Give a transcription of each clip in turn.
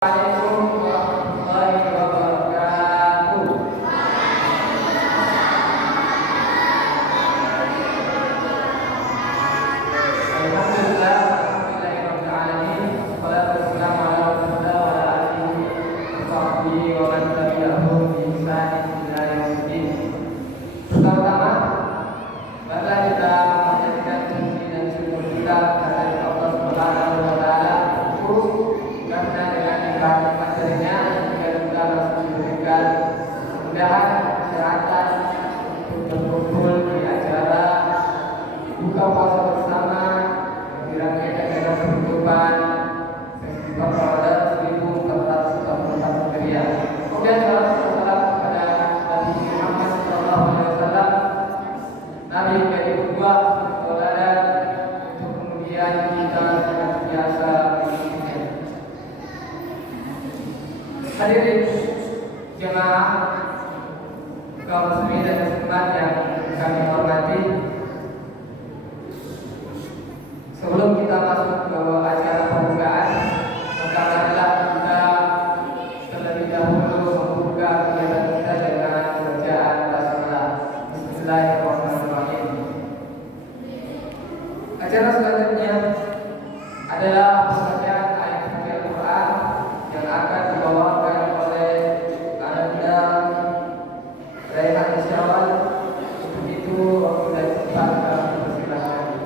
Assalamualaikum warahmatullahi wabarakatuh. Alhamdulillah, alhamdulillahirabbil alamin. Wassalatu wassalamu ala rasulillah wa ala alihi wa sahbihi wa man tabi'ahum bi ihsanin ila yaumiddin. Pertama-tama, marilah kita memanjatkan puji dan syukur kita kepada Allah Subhanahu wa taala karena dengan nikmat darinya juga kita masih diberikan kemudahan kesehatan untuk berkumpul di acara buka puasa bersama di rangkaian acara penutupan Festival Ramadan 1444 Hijriah. Kemudian salam kepada Nabi Muhammad SAW, Nabi yang kedua tauladan untuk kemudian kita senantiasa mengikutinya. Hadirin jemaah kaum muslimin dan muslimat yang kami hormati, sebelum kita masuk ke acara pembukaan, maka marilah kita terlebih dahulu membuka kegiatan kita dengan bacaan basmalah. Bismillahirrahmanirrahim. Acara selanjutnya adalah pembacaan ayat suci Al-Quran yang akan dibawakan oleh Ananda Raihan Syawal. Untuk itu waktu dan tempat kami persilahkan.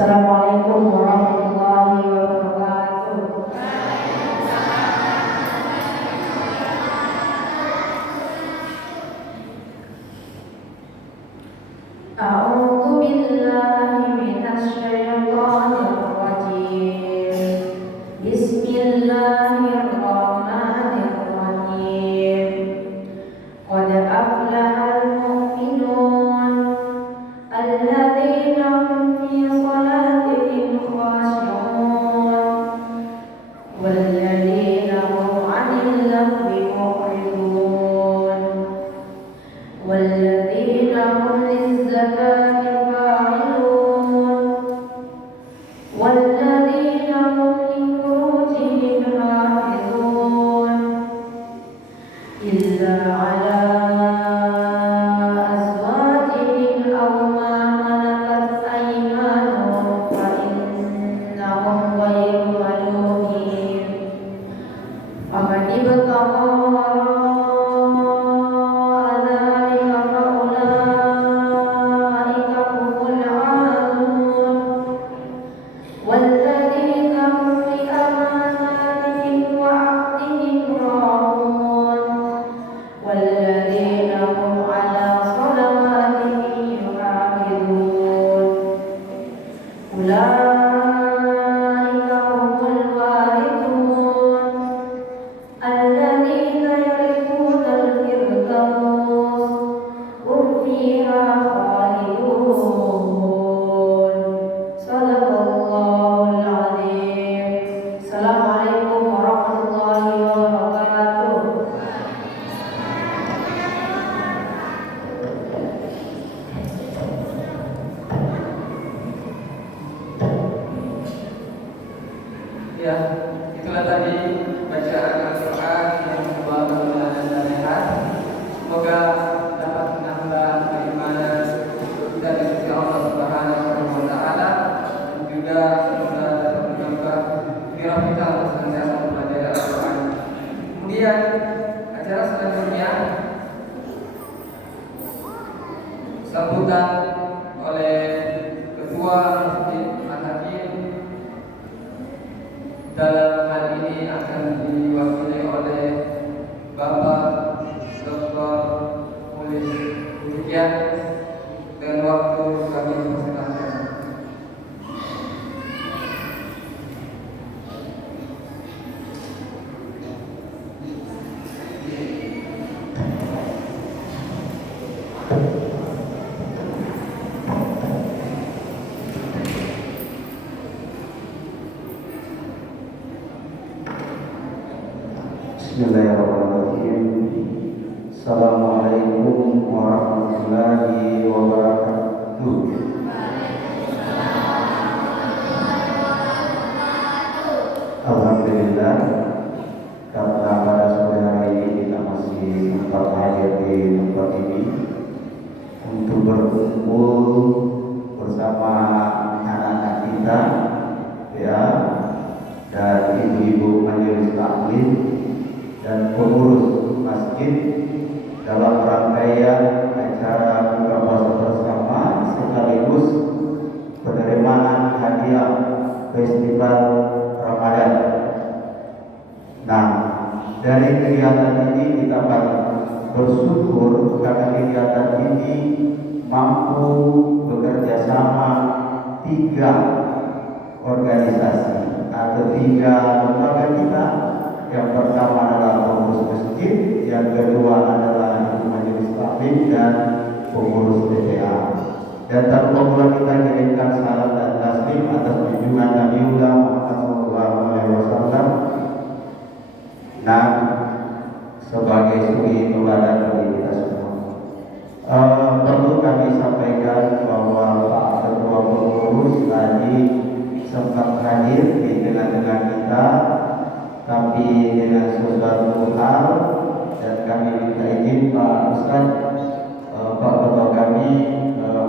Assalamualaikum warahmatullahi wabarakatuh. A'udzu billahi minasy syaithanir rajim. Bismillahirrahmanirrahim. Qad aflahal mu'minun alladzina hum fi salatihim khashi'un walladzina hum 'anil lahwi mu'ridun walladzina hum lizzakati fa'ilun walladzina hum lifurujihim hafizun illa 'ala Ya, itulah tadi bacaan Al-Quran yang membawa kemuliaan dan sehat. Semoga dapat menambah keimanan kita di sisi Allah Subhanahu wa taala, dan juga semoga dapat menambah gairah kita untuk senantiasa mempelajari Al-Quran. Kemudian acara selanjutnya sambutan oleh Ketua Masjid Al-Hakim. Dalam hal ini akan diwakili oleh Bapak Dr. Mulis Budian. Dengan waktu kami persilakan. Bismillahirrahmanirrahim. Assalamualaikum warahmatullahi wabarakatuh. Alhamdulillah, karena pada sore hari ini kita masih sempat hadir di tempat ini untuk berkumpul bersama anak-anak kita, ya, dan ibu-ibu majelis taklim dan pengurus masjid dalam rangkaian acara buka puasa bersama sekaligus penerimaan hadiah festival Ramadan. Nah, dari kegiatan ini kita akan bersyukur karena kegiatan ini mampu bekerja sama 3 organisasi atau 3 lembaga kita. Yang pertama adalah pengurus masjid, yang kedua adalah majelis taklim dan pengurus TPA. Dan tanpa pula kita kirimkan salam dan taslim atas junjungan Nabi Muhammad SAW. Nah, sebagai suri teladan bagi kita semua. Perlu kami sampaikan bahwa Pak Ketua Pengurus tadi sempat hadir di tengah-tengah kita, tapi dengan sesuatu hal, dan kami minta izin Pak Ustaz, Pak Ketua kami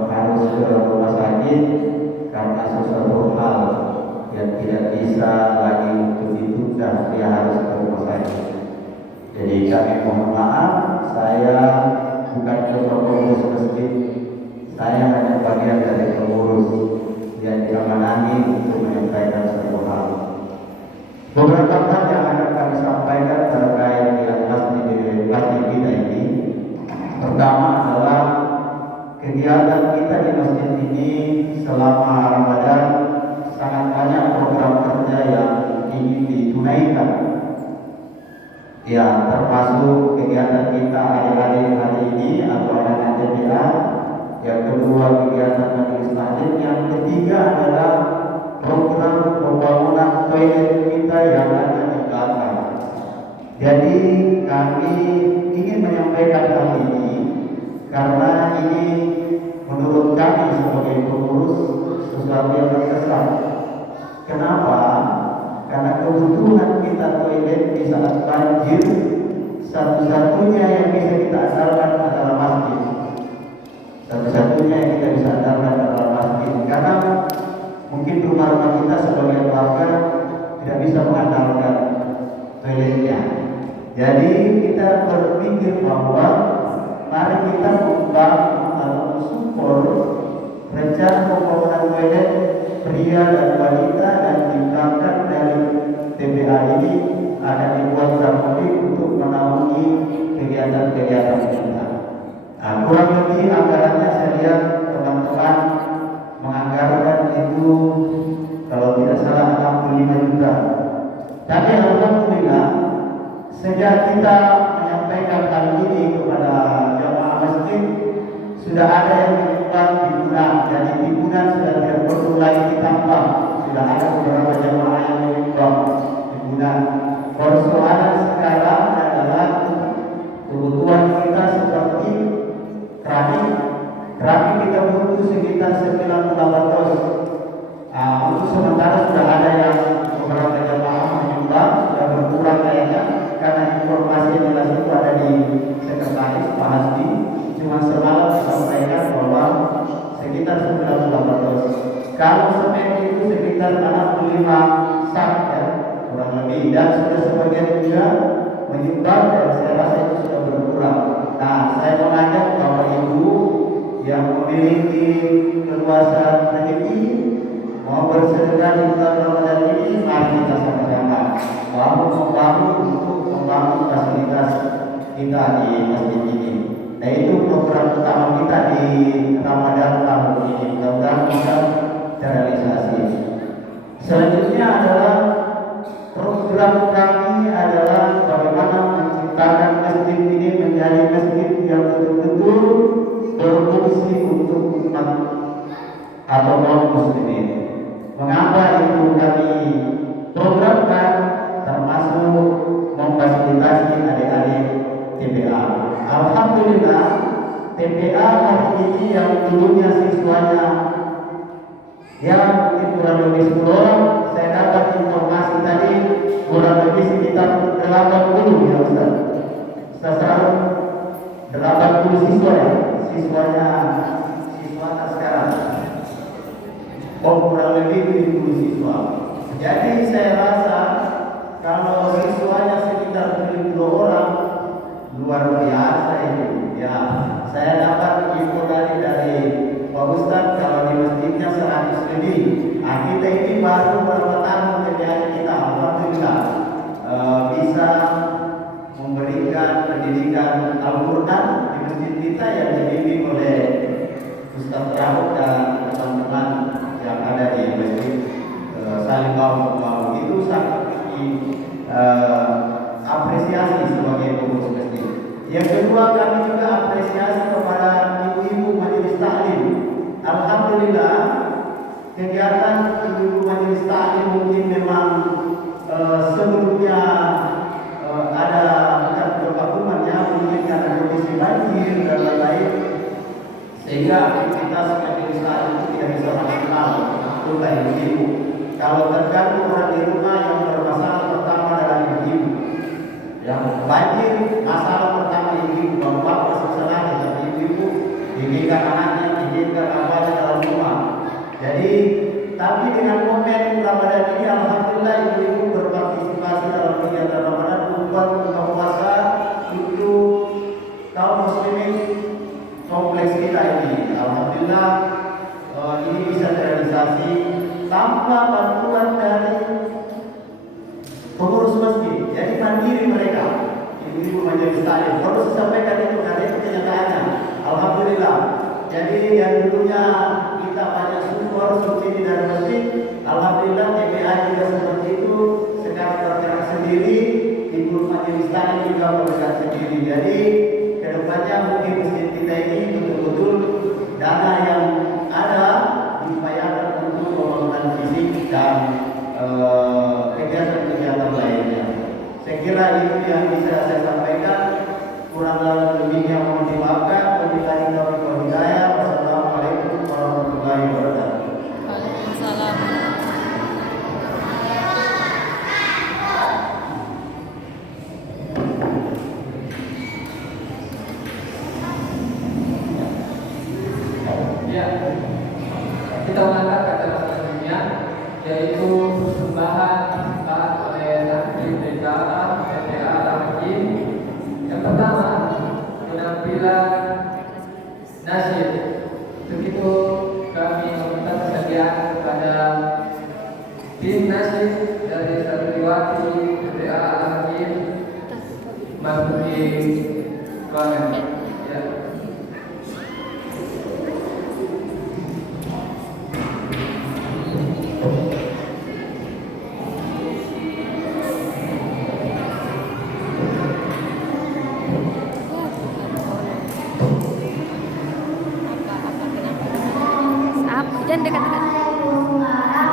harus ke rumah sakit karena sesuatu hal yang tidak bisa lagi untuk ditunda, dia harus ke rumah sakit. Jadi kami mohon maaf, saya bukan ketua pengurus masjid, saya hanya bagian dari pengurus yang diamanani untuk menyampaikan sesuatu hal. Beberapa hal yang akan kami sampaikan terkait dengan masjid kita ini. Pertama adalah kegiatan kita di masjid ini selama Ramadan sangat banyak program kerja yang ingin ditunaikan. Ya, termasuk kegiatan kita adik-adik hari ini atau anak-anak TPA. Yang kedua kegiatan majelis taklim. Yang ketiga adalah program pembangunan toilet kita yang ada di belakang. Jadi kami ingin menyampaikan hal ini karena ini menurut kami sebagai pengurus sesuatu yang berkesan. Kenapa? Karena kebutuhan kita toilet di saat banjir, satu-satunya yang bisa kita andalkan adalah masjid. Satu-satunya yang kita bisa andalkan adalah masjid. Karena mungkin rumah-rumah kita sebagai warga tidak bisa mengandalkan toiletnya. Jadi kita berpikir bahwa mari kita membangun atau mensupport rencana pembangunan toilet pria dan wanita, dan dikatakan dari TPA ini akan dibuat publik untuk menaungi kegiatan-kegiatan kita. Nah, kurang lebih anggarannya saya lihat teman-teman menganggarkan itu kalau tidak salah 65 juta. Tapi alhamdulillah sejak kita menyampaikan hal ini kepada jamaah masjid, sudah ada yang menyumbang timbunan, dan timbunan sudah tidak perlu lagi ditambah. Sudah ada beberapa jamaah yang menyumbang timbunan. Persoalan sekarang adalah kebutuhan kita seperti keramik. Keramik kita butuh sekitar 98 dos. Untuk sementara sudah ada yang beberapa jamaah menyumbang, sudah berkurang kayaknya karena informasi yang jelas itu ada di sekretaris Pak Hasbi. Cuma semalam disampaikan bahwa sekitar 98 dos. Kalau semen itu sekitar 65 sak, ya, kurang lebih, dan sudah sebagian juga menyumbang, dan saya rasa itu sudah berkurang. Nah, saya mengajak Bapak Ibu yang memiliki keluasan rezeki mau bersedekah di bulan Ramadan ini, mari kita sama-sama membangun untuk membangun fasilitas kita di masjid ini. Nah, itu program utama kita di Ramadan tahun ini. Mudah-mudahan bisa terrealisasi. Selanjutnya adalah program kami adalah bagaimana menciptakan masjid ini menjadi masjid yang betul-betul berfungsi untuk umat atau kaum muslimin. Mengapa itu kami programkan, termasuk memfasilitasi ini yang dulunya siswanya ya mungkin kurang lebih 10 orang, saya dapat informasi tadi kurang lebih sekitar 80 ya Ustaz. Ustaz Sarul 80 siswa ya, siswanya sekarang. Oh, kurang lebih 70 siswa. Jadi saya rasa kalau siswanya sekitar 70 orang, luar biasa ini. Ya, saya dapat info dari Pak Ustadz kalau di masjidnya 100 lebih. Nah, kita ini baru berapa tahun kerjaan kita, alhamdulillah bisa memberikan pendidikan Al-Quran di masjid kita yang dibimbing oleh Ustadz Rahul dan teman-teman yang ada di masjid Salim Bau. Itu sangat apresiasi sebagai pengurus masjid. Yang kedua, kami juga apresiasi kepada ibu-ibu majelis taklim. Alhamdulillah, kegiatan ibu-ibu majelis taklim mungkin memang sebelumnya ada kevakumannya, mungkin karena kondisi banjir dan lain-lain, sehingga aktivitas majelis taklim itu tidak bisa maksimal. Alhamdulillah ibu-ibu. Kalau terganggu orang di rumah, yang bermasalah pertama adalah ibu-ibu. Yang banjir, masalah pertama ibu-ibu, bapak bersesalah dengan ibu-ibu, didikan anaknya, didikan abahnya dalam rumah. Jadi, tapi dengan momen Ramadan ini, alhamdulillah ibu-ibu berpartisipasi dalam kegiatan Ramadan, membuat buka puasa untuk kaum muslimin kompleks kita ini. Alhamdulillah ini bisa terrealisasi tanpa bantuan dari pengurus masjid. Jadi mandiri mereka, ibu-ibu majelis taklim. Perlu saya sampaikan itu karena itu kenyataannya. Alhamdulillah. Jadi yang dulunya kita banyak support subsidi dari masjid, alhamdulillah TPA juga seperti itu. Sekarang bergerak sendiri, ibu majelis taklim juga bergerak sendiri. Jadi kedepannya mungkin masjid kita ini betul-betul dana yang ada diupayakan untuk pembangunan fisik dan kegiatan-kegiatan lainnya. Saya kira itu yang bisa saya sampaikan. Kurang lebihnya mohon dimaafkan. Wabillahi taufiq wal hidayah. Wassalamualaikum warahmatullahi wabarakatuh. Waalaikumsalam. Ya, kita mengangkat kata selanjutnya, yaitu persembahan oleh Nahdlatul Ulama PTA Al-Hakim. Yang pertama, penampilan nasyid. Begitu kami meminta kesediaan kepada tim nasyid dari Santriwati PTA Al-Hakim mengikuti ruangan. Ya. Jangan dekat-dekat. Belum kesana.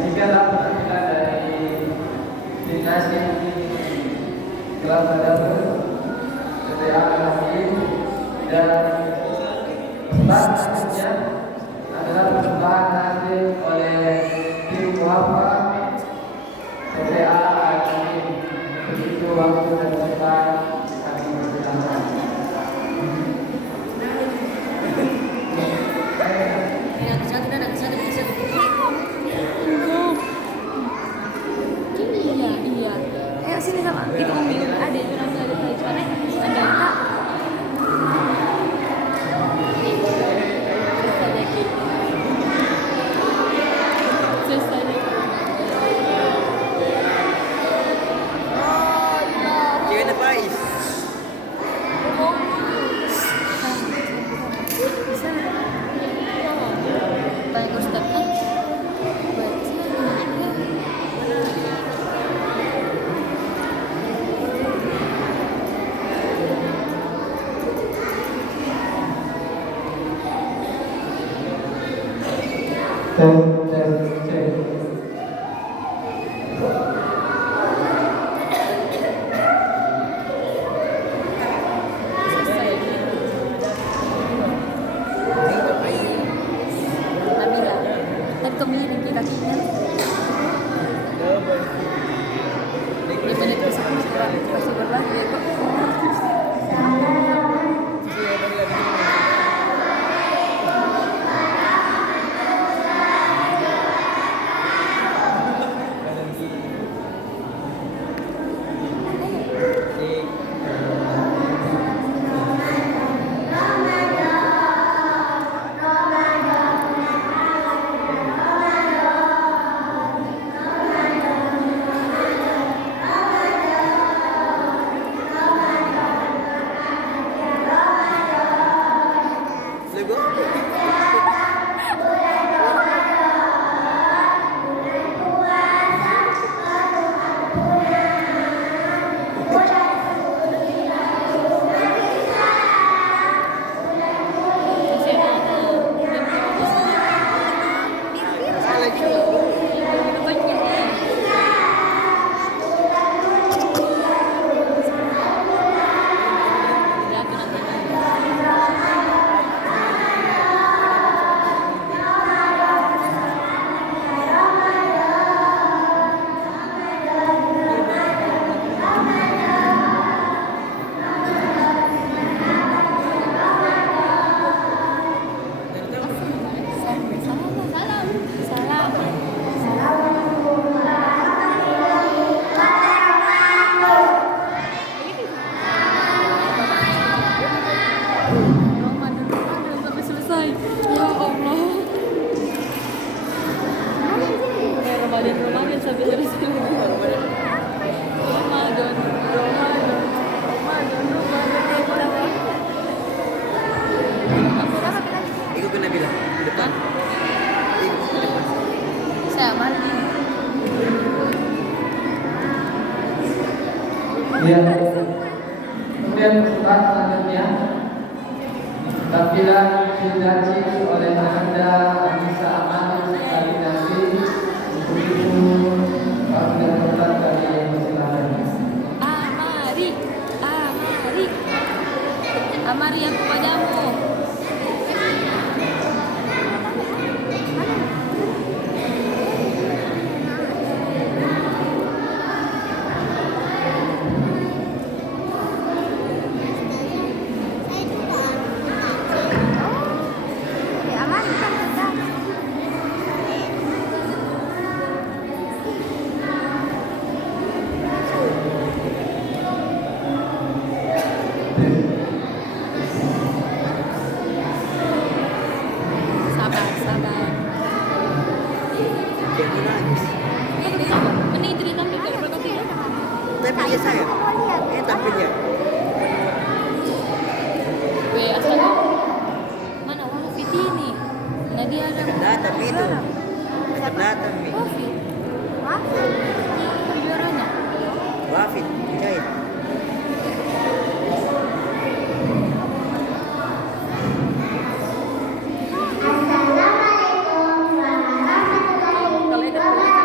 demikianlah penampilan dari dinasti Gelap Badar PTA Al-Hakim, dan peserta selanjutnya adalah persembahan nanti oleh tim Wafa PTA Al-Hakim. Begitu waktu dan tempat kami persilakan. Iya. Sini sama itu Umi ada itu namanya ada lagi mana ada tak selesai lagi. Cewek na Pais. Tanya ke Ustaz tadi kemiring di kakinya. Di menit kasih berbahaya kok. Ramadan sampai selesai. Ramadan. Iku kena bilang di depan. Saya mandi. Ya. Kemudian persembahan selanjutnya tampilan didaci oleh Anda Anissa Amal dari Nasi. Begitu kami dapat dari persilakan. Amari aku padamu. Jadi nangis. Ini cerita mikir berarti. Tapi dia saya. Tampilnya. Asal mana Wafit ini? Nadia ada. Datang itu. Datang nih. Wafit. Juaranya. Wafit, Mujahid. Kalau ada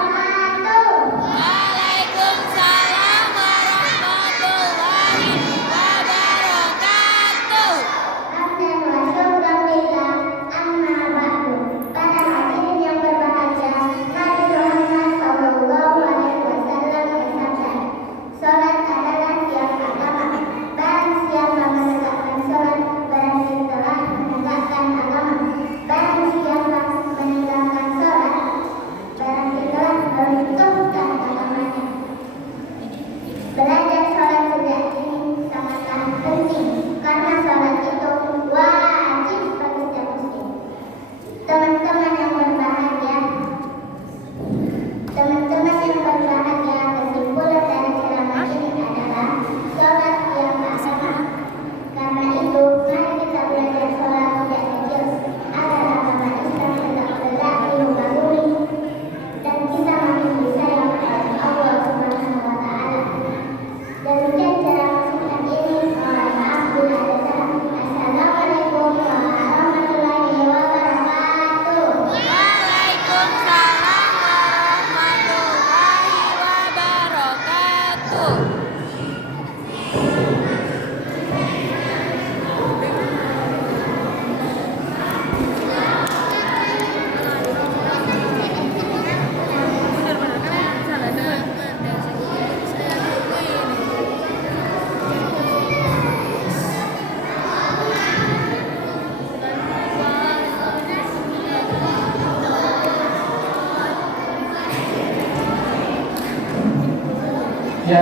Ya,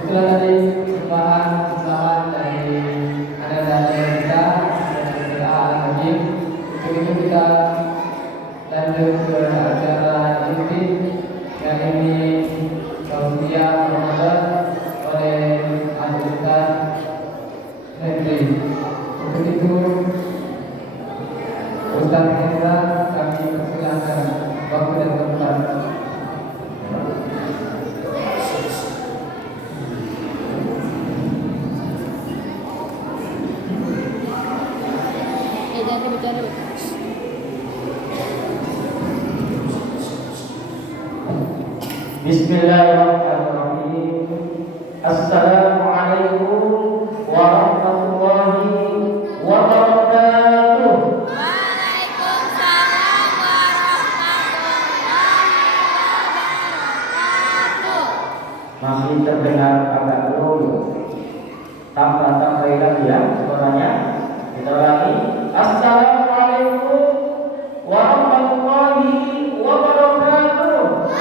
itulah tadi kesalahan dari ada kita dari Al-Hajim. Untuk itu kita lanjut ke acara inti yang ini tausiah Ramadan oleh Al-Ustaz Henry. Untuk itu Ustaz Hendra kami persilakan waktu dan tempat. Jangan bercanda. Bismillahirrahmanirrahim. Assalamualaikum warahmatullahi wabarakatuh. Waalaikumsalam warahmatullahi wabarakatuh. Masih terdengar agak low. Tambah lagi ya suaranya. Kita ulangi. Assalamualaikum warahmatullahi wabarakatuh.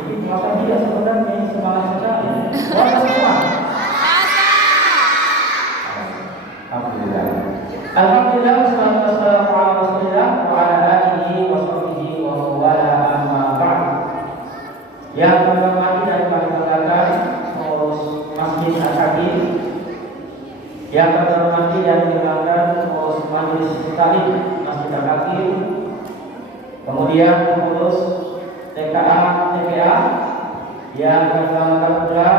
Ini puasa dia sebenarnya semangat sekali. Puasa semua. Alhamdulillah. Alhamdulillah wassalatu wassalamu ala Rasulillah wa ala alihi wa sahbihi wa wala amma ba'd. Yang menghormati dan kami banggakan pengurus Masjid Al-Hakim, yang kami hormati dan banggakan pengurus Majelis Taklim Masjid Al-Hakim, kemudian pengurus TKA, TPA, yang kami banggakan pula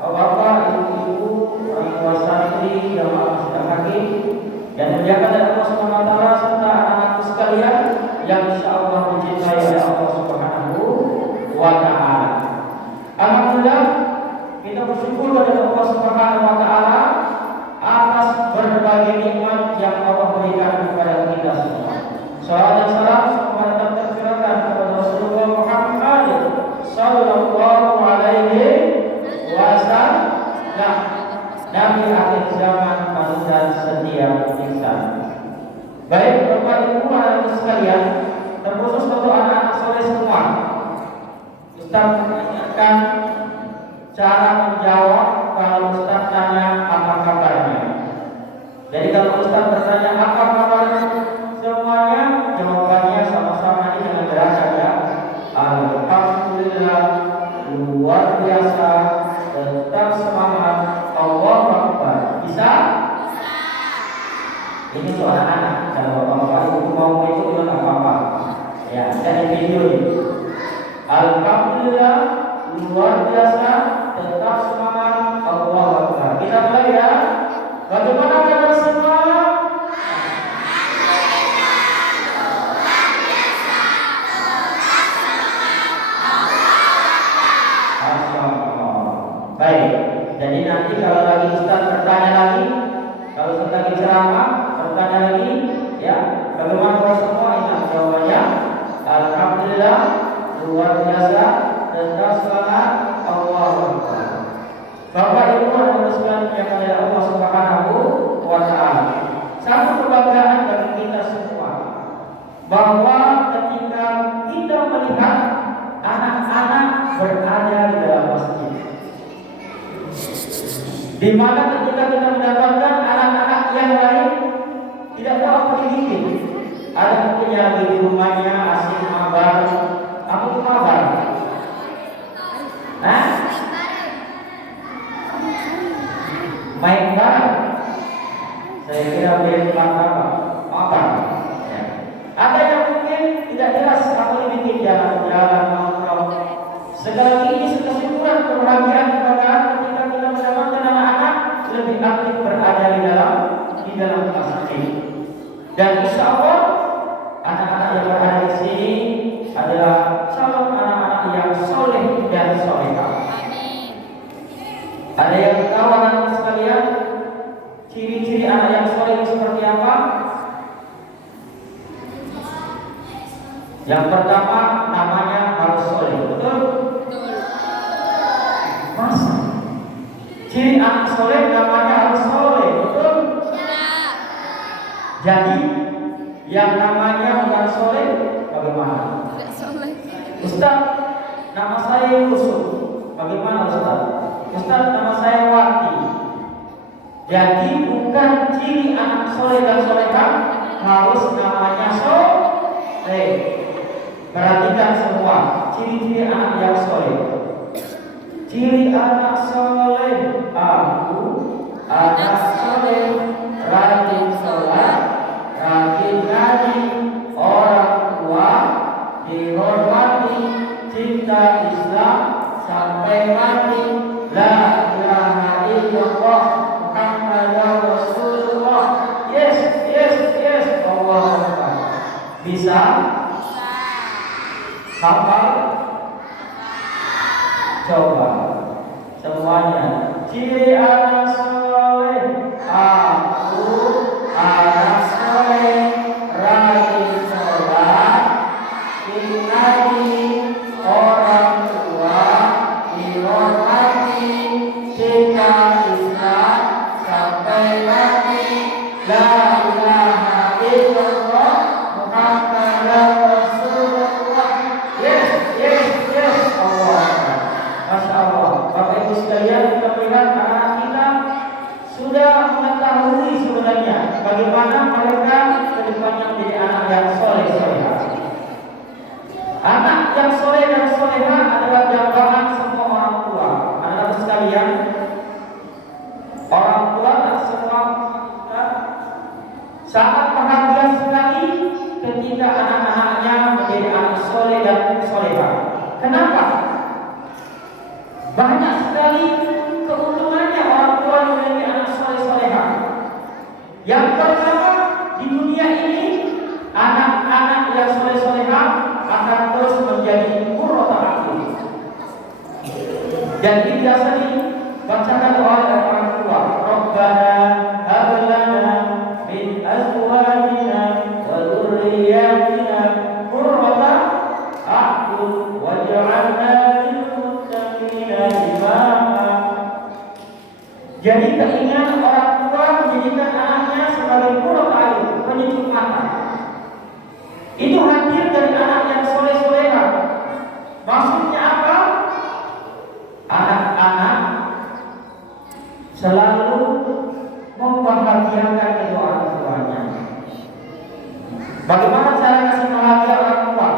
bapak-bapak, ibu-ibu, orang tua santri, jamaah Masjid Al-Hakim, dan menjaga dari Allah Subhanahu wa taala serta anak-anakku sekalian yang insyaallah dicintai oleh Allah Subhanahu wa taala. Alhamdulillah kita bersyukur kepada Allah Subhanahu wa taala atas berbagai nikmat yang Allah berikan kepada kita semua. Salawat dan salam semoga tetap tercurahkan kepada Rasulullah Muhammad sallallahu alaihi wasallam, Nabi akhir zaman, panutan setiap insan. Baik Bapak Ibu anak sekalian, terkhusus untuk anak-anak soleh semua, Ustaz menanyakan cara menjawab kalau Ustaz tanya apa kabarnya. Jadi kalau Ustaz bertanya apa kabarnya, semuanya jawabannya sama-sama ini dengan beragam ya. Alhamdulillah, luar biasa, tetap semangat, Allahu Akbar. Bisa? Ini soal anak. Kalau bapak ibu mau itu juga nggak apa-apa. Ya, dari video ini. Alhamdulillah, luar biasa, tetap semangat, Allahu Akbar. Kita mulai ya. Bagaimana kabar semua? Baik, jadi nanti kalau lagi Ustaz bertanya lagi, kalau Ustaz lagi ceramah bertanya lagi, ya, bagaimana kalau semua ingat jawabannya? Alhamdulillah, luar biasa, tetap semangat, Allahu Akbar. Bapak Ibu dan sekalian yang oleh Allah Subhanahu wa taala. Satu kebanggaan bagi kita semua bahwa ketika kita melihat anak-anak berada di dalam masjid, di mana ketika kita mendapatkan anak-anak yang lain tidak tahu apa dididik, ada mungkin yang lagi di rumahnya asik mabar, kamu tuh mabar, main bareng. Saya kira beda apa mabar. Ya. Ada yang mungkin tidak jelas apa dididik jalan-jalan nongkrong. Sekali ini kesyukuran kebahagiaan kepada ketika kita mendapatkan anak-anak lebih aktif berada di dalam masjid. Dan insya Allah anak-anak yang berada di sini adalah calon anak-anak yang soleh dan solehah. Ada yang tahu anak-anak sekalian ciri-ciri anak yang soleh itu seperti apa? Yang pertama namanya harus soleh, betul? Masa? Ciri anak soleh namanya harus soleh, betul? Jadi yang namanya bukan soleh, bagaimana? Tidak soleh. Ustaz, nama saya Yusuf. Bagaimana Ustaz? Ustaz, nama saya Wati. Jadi bukan ciri anak soleh dan solehah harus namanya soleh. Perhatikan semua ciri-ciri anak yang soleh. Ciri anak soleh, aku anak soleh, rajin sholat, rajin ngaji, orang tua dihormati, cinta Islam sampai mati, la ilaha illallah Muhammadur Rasulullah. Yes, yes, yes, Allah Akbar. Bisa? Hafal? Coba semuanya. Ciri anak soleh, aku anak soleh, rajin sholat, ngaji, orang tua dihormati, cinta Islam sampai mati, la ilaha illallah Muhammadur Rasulullah. Yes, yes, yes, Allah. Masya Allah. Bapak Ibu sekalian, kita melihat anak kita sudah mengetahui sebenarnya bagaimana mereka kedepannya menjadi anak yang soleh solehah. Anak yang soleh dan solehah adalah dambaan semua orang tua. Anak-anak sekalian, orang tua dan semua kita sangat bahagia sekali ketika anak-anaknya menjadi anak soleh dan solehah. Kenapa? Banyak sekali keuntungannya orang tua memiliki anak soleh solehah. Yang pertama, di dunia ini anak-anak yang soleh solehah akan terus menjadi qurrata a'yun. Dan ini biasa dibacakan oleh orang tua. Rabbana hab lana min azwajina wa dzurriyyatina qurrata a'yun waj'alna lil muttaqina imama. Jadi keinginan orang tua menjadikan anaknya sebagai qurrata a'yun, penyejuk mata. Itu hadir dari anak yang soleh-solehah. Maksudnya apa? Anak-anak selalu membahagiakan kedua orang tuanya. Bagaimana cara kasih bahagia orang tua?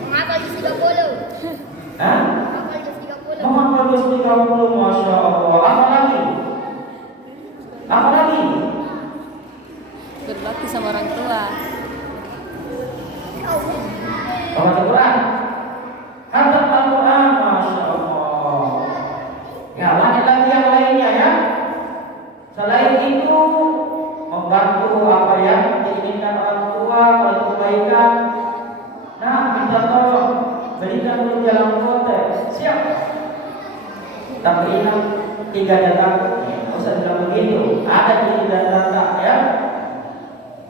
Menghafal juz 30. Hah? Menghafal juz 30. Menghafal juz 30, Masya Allah. Apa lagi? Apa lagi? Berbakti sama orang tua. Baca Quran. Hatam Al-Quran, Masya Allah. Ya, banyak lagi yang lainnya ya. Selain itu, membantu apa yang diinginkan orang tua, oleh kebaikan. Nah, minta tolong, berikan dulu jalan kota. Siap. Tapi ingat 3 data. Tidak usah bilang begitu. Ada 3 data ya.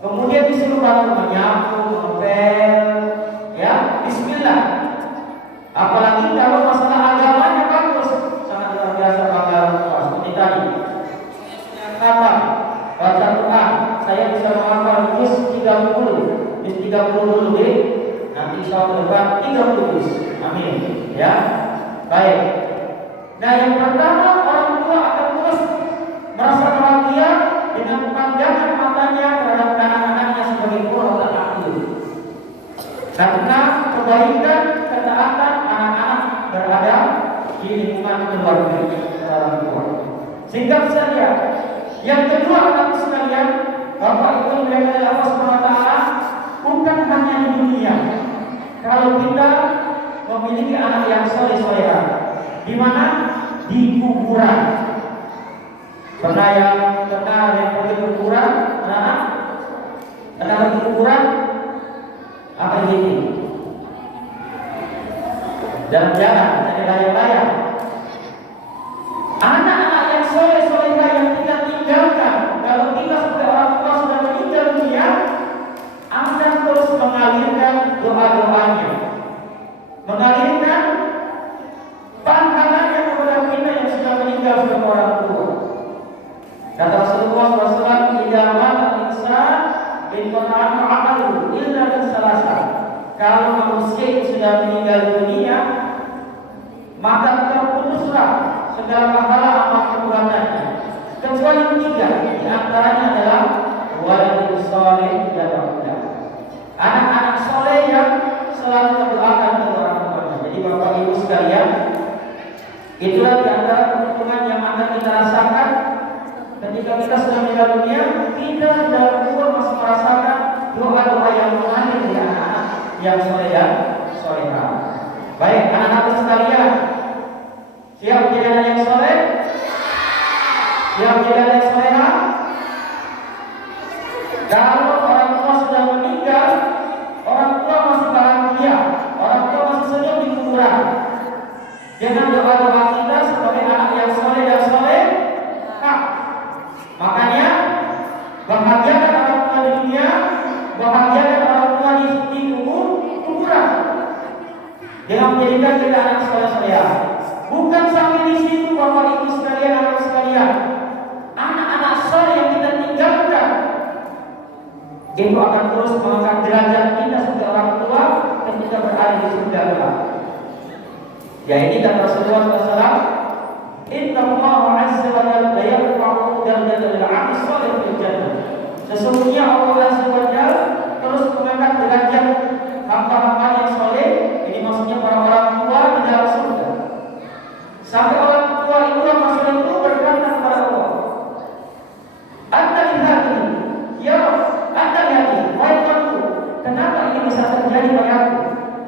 Kemudian disuruh bantu menyapu, ngepel, ya, bismillah. Apalagi kalau masalah agamanya bagus, sangat luar biasa bangga tua. Seperti tadi, kata baca Quran, saya bisa menghafal juz 30, juz 30 dulu deh. Nanti insya Allah depan 30 juz. Amin. Ya, baik. Nah, yang pertama, orang tua akan terus merasa bahagia dengan pandangan matanya terhadap anak-anaknya sebagai qurrata a'yun. Karena kebaikan, ketaatan anak-anak berada di lingkungan keluarga orang tua. Singkat saja, yang kedua anak sekalian, Bapak Ibu yang dimuliakan Allah Subhanahu wa taala, bukan hanya di dunia. Kalau kita memiliki anak yang soleh-solehah, di mana? Di kuburan. Pernah yang pergi ke kuburan? Pernah pergi ke kuburan? Apa ini? Jalan-jalan, cari layang-layang. Anak-anak yang soleh-solehah yang kita tinggalkan, kalau kita sebagai orang tua sudah meninggal dunia, Anda terus mengalirkan doa-doanya, mengalirkan pahalanya kepada kita yang sudah meninggal sebagai orang tua. Kata Rasulullah SAW, "Idza mata insan in qana'at ma'amalu illa min salasa. Kalau manusia itu sudah meninggal dunia, maka terputuslah segala pahala amal perbuatannya kecuali 3, di antaranya adalah waladun sholih dan muda. Anak-anak soleh yang selalu mendoakan kedua orang tuanya. Jadi Bapak Ibu sekalian, itulah di antara keuntungan yang akan kita rasakan ketika kita sudah meninggal dunia. Kita dalam kubur masih merasakan doa-doa yang mengalir dari anak-anak yang soleh dan solehah. Baik, anak-anak sekalian, siap jadi anak yang soleh? Siap jadi anak yang solehah? Kalau orang tua sudah meninggal, orang tua masih bahagia, orang tua masih senyum di kuburan. Dengan doa-doa kita sebagai anak yang soleh dan soleh, makanya bahagiakan orang tua di dunia, bahagiakan orang tua di kuburan. Dengan menjadikan kita anak soleh-soleh. Bukan sampai di situ, Bapak Ibu sekalian, anak sekalian. Anak-anak soleh yang kita tinggalkan itu akan terus mengangkat derajat kita sebagai orang tua dan kita berada di surga. Ya, ini kata Rasulullah SAW, Innallaha azza wa jalla yarfa'u darajatan lil 'abdi shalih fil jannah. Sesungguhnya Allah azza wa jalla terus mengangkat derajat hamba-hamba yang soleh, ini maksudnya para orang tua di dalam surga. Sampai orang tua itu yang masih itu berkata kepada Allah, Anta lihati, ya Anta lihati, wahai Tuhanku, kenapa ini bisa terjadi padaku?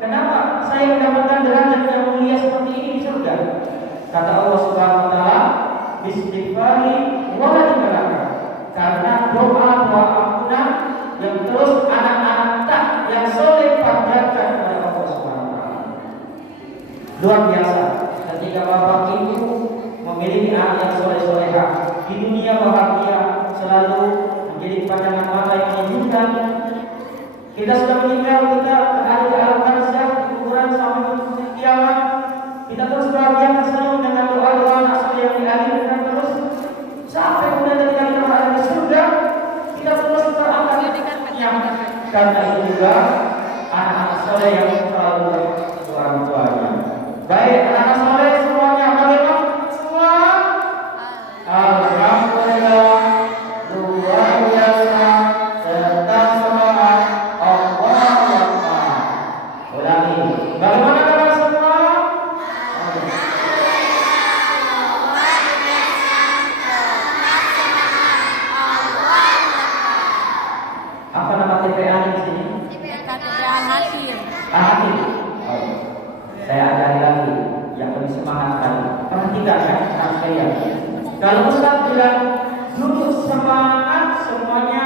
Kenapa saya mendapatkan derajat yang mulia seperti ini di surga? Kata Allah Subhanahu wa taala, "Istighfari wa laka." Karena doa-doa ampunan yang terus anak-anak tak yang soleh panjatkan kepada Allah Subhanahu wa taala. Luar biasa ketika Bapak Ibu memiliki anak yang soleh-solehah, di dunia bahagia, selalu menjadi pandangan mata yang menyejukkan. Kita sudah meninggal, kita berada di alam barzakh, di kuburan sampai di kiamat. Kita terus bahagia selalu dengan doa-doa anak soleh yang dialirkan terus sampai kemudian ketika kita berada di surga, kita terus terangkat yang karena itu juga anak-anak soleh yang selalu orang tuanya. Baik, anak-anak soleh semuanya bagaimana? Semua alhamdulillah, luar biasa, tetap semangat, Allahu Akbar. Ulangi, bagaimana kabar semua? Apa nama TPA di sini? TPA Hakim. Hakim. Oh, saya ajari lagi yang lebih semangat lagi. Perhatikan ya, anak saya. Kalau Ustaz bilang duduk semangat, semuanya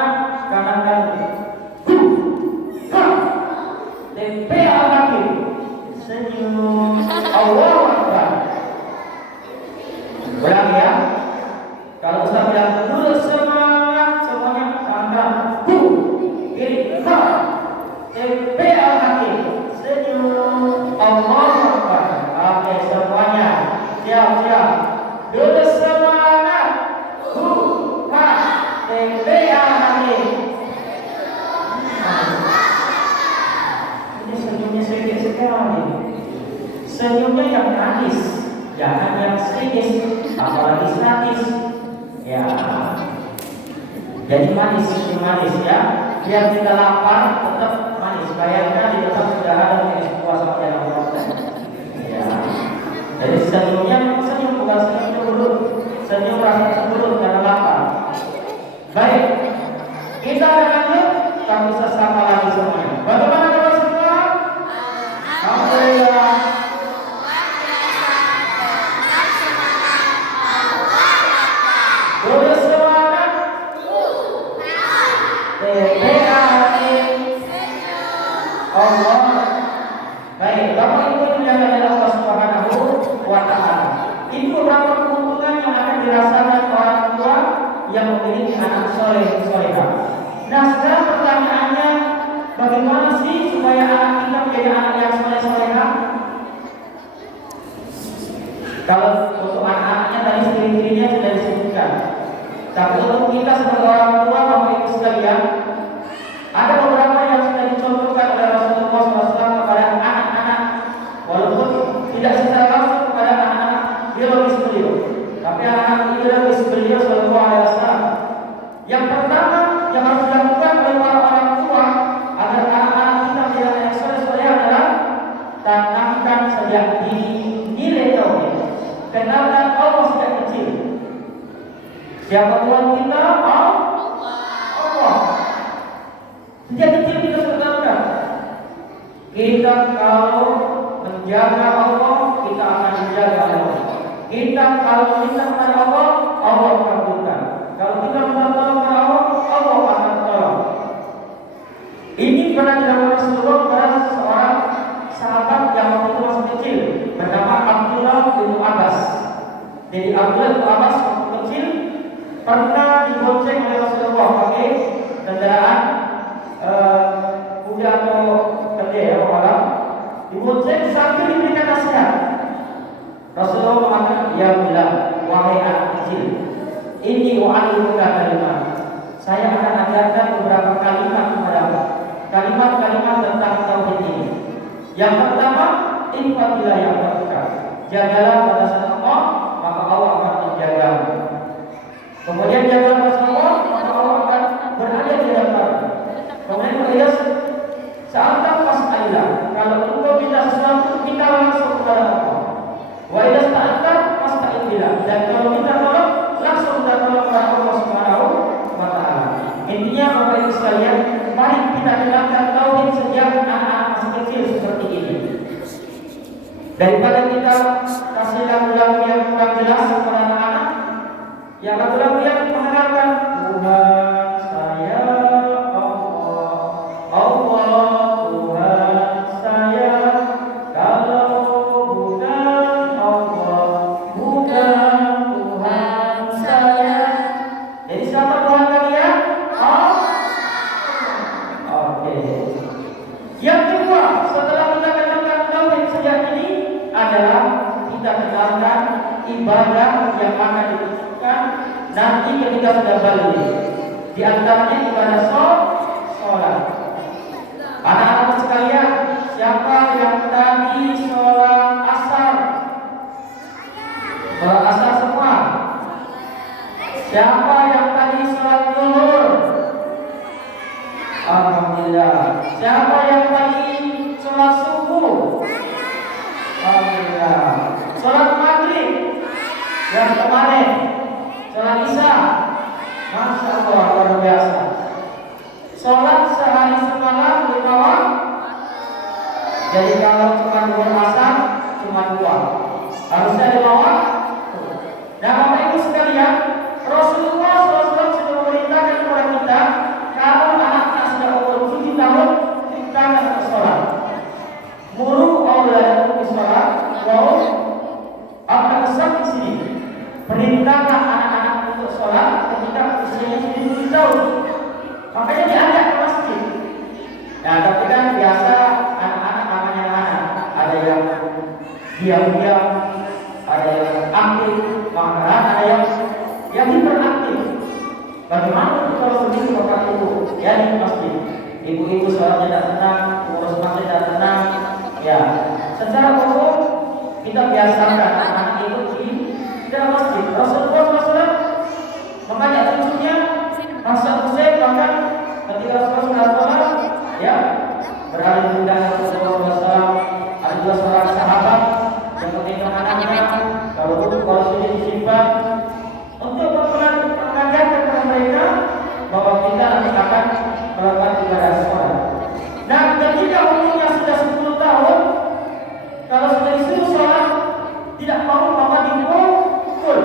kanan kaki. TPA Hakim. Senyum. Allahu Akbar. Ulang ya. Kalau Ustaz bilang duduk semangat, semuanya kanan kiri. TPA Hakim. Senyum. Allahu Akbar. Oke, semuanya siap. Duduk semangat. TPA Hakim. Ini senyumnya sedikit sekali. Senyumnya yang manis, jangan yang sedikit, apalagi statis. Ya. Jadi manis ya. Biar kita lapar tetap manis. Bayangkan di depan sudah ada es buah sama dalam roti. Ya. Jadi senyumnya senyum bukan senyum cemburu. Senyum rasa cemburu karena lapar. Baik. Kita akan lanjut tapi sesama lagi semuanya. Bagaimana kabar semua? Alhamdulillah. Boleh semangat. TPA Allah. Baik, Bapak Ibu yang dimuliakan oleh Allah Subhanahu wa taala. Ini beberapa keuntungan yang akan dirasakan orang tua yang memiliki anak soleh solehah. Nah, sekarang pertanyaannya, bagaimana sih supaya anak kita menjadi anak yang soleh solehah? Kalau untuk anak-anaknya tadi ciri-cirinya sudah disebutkan. Tapi untuk kita sebagai orang tua, Bapak Ibu sekalian, Yang pertama yang harus dilakukan oleh para orang tua agar anak-anak kita menjadi yang soleh adalah tanamkan sejak dini nilai tauhid. Kenalkan Allah sejak kecil. Siapa Tuhan kita? Allah. Sejak kecil kita sudah tanamkan. Kita kalau menjaga Allah, kita akan menjaga Allah. Kita kalau minta kepada Allah, Allah kabulkan. Kalau kita minta tolong kepada Allah, Allah akan tolong. Ini pernah dilakukan Rasulullah pada seorang sahabat yang waktu itu masih kecil, bernama Abdullah bin Abbas. Jadi Abdullah bin Abbas waktu kecil pernah dibonceng oleh Rasulullah pakai kendaraan kuda atau kedai orang, dibonceng sambil diberikan nasihat. Rasulullah mengatakan, "Ya Bilal, wahai anak kecil, ini wa'alimuka kalimat. Saya akan ajarkan beberapa kalimat kepadamu. Kalimat-kalimat tentang tauhid ini. Yang pertama, infaqillah ya Rabbuka. Jagalah batasan Allah, maka Allah akan menjagamu. Kemudian jagalah batasan Allah, maka Allah akan berada di dalam. Kemudian kemudian saat fas'alillah. Kalau engkau minta sesuatu, minta langsung kepada Allah. Wa idza sta'anta fasta'in billah. Dan kalau minta tolong, langsung minta tolong kepada Allah Subhanahu wa taala. Intinya Bapak Ibu sekalian, mari kita terapkan tauhid sejak anak-anak masih kecil seperti ini. Daripada kita kasih lagu-lagu yang kurang jelas kepada anak-anak, yang lagu-lagu yang mengharapkan Tuhan saya Allah Tuhan saya, kalau bukan Allah bukan Tuhan saya. Jadi siapa Tuhan kalian? Oke. Yang kedua, setelah kita kenalkan tauhid sejak ini adalah kita kenalkan ibadah yang akan dilakukan nanti ketika sudah balik. Di antaranya ibadah sholat. Anak-anak sekalian, siapa yang tadi sholat asar? Sholat asar semua. Siapa yang tadi sholat zuhur? Alhamdulillah. Siapa yang tadi sholat subuh? Alhamdulillah. Sholat maghrib yang kemarin, sholat isya, masya Allah luar biasa. Sholat sehari semalam 5 waktu. Jadi kalau cuma 2 asar, cuma 2. Harusnya 5 waktu. Nah Bapak Ibu sekalian, Rasulullah SAW sudah memerintahkan kepada kita, kalau anak-anak sudah umur 7 tahun, kita akan sholat. Muru auladakum bisolat, wau apa kesan di sini? Perintahkan anak-anak untuk sholat ketika usianya 7 tahun. Makanya diajak ke masjid. Nah, tapi kan biasa anak-anak namanya anak. Ada yang diam-diam, ada yang aktif, malahan ada yang hiperaktif. Bagaimana kalau begitu Bapak Ibu? Ya di masjid, ibu-ibu sholatnya tidak tenang, pengurus masjid tidak tenang. Ya, secara umum kita biasakan anak itu di dalam masjid. Rasulullah SAW mengajak cucunya Hasan Hussein, bahkan ketika Rasulullah SAW ya berada di pundak Rasulullah SAW, ada juga seorang sahabat yang ketika anaknya kalau sudah disimpan untuk mengajarkan kepada mereka bahwa kita nanti akan melakukan ibadah sholat. Nah, ketika umurnya sudah 10 tahun, kalau sudah disuruh sholat, tidak mau maka dipukul,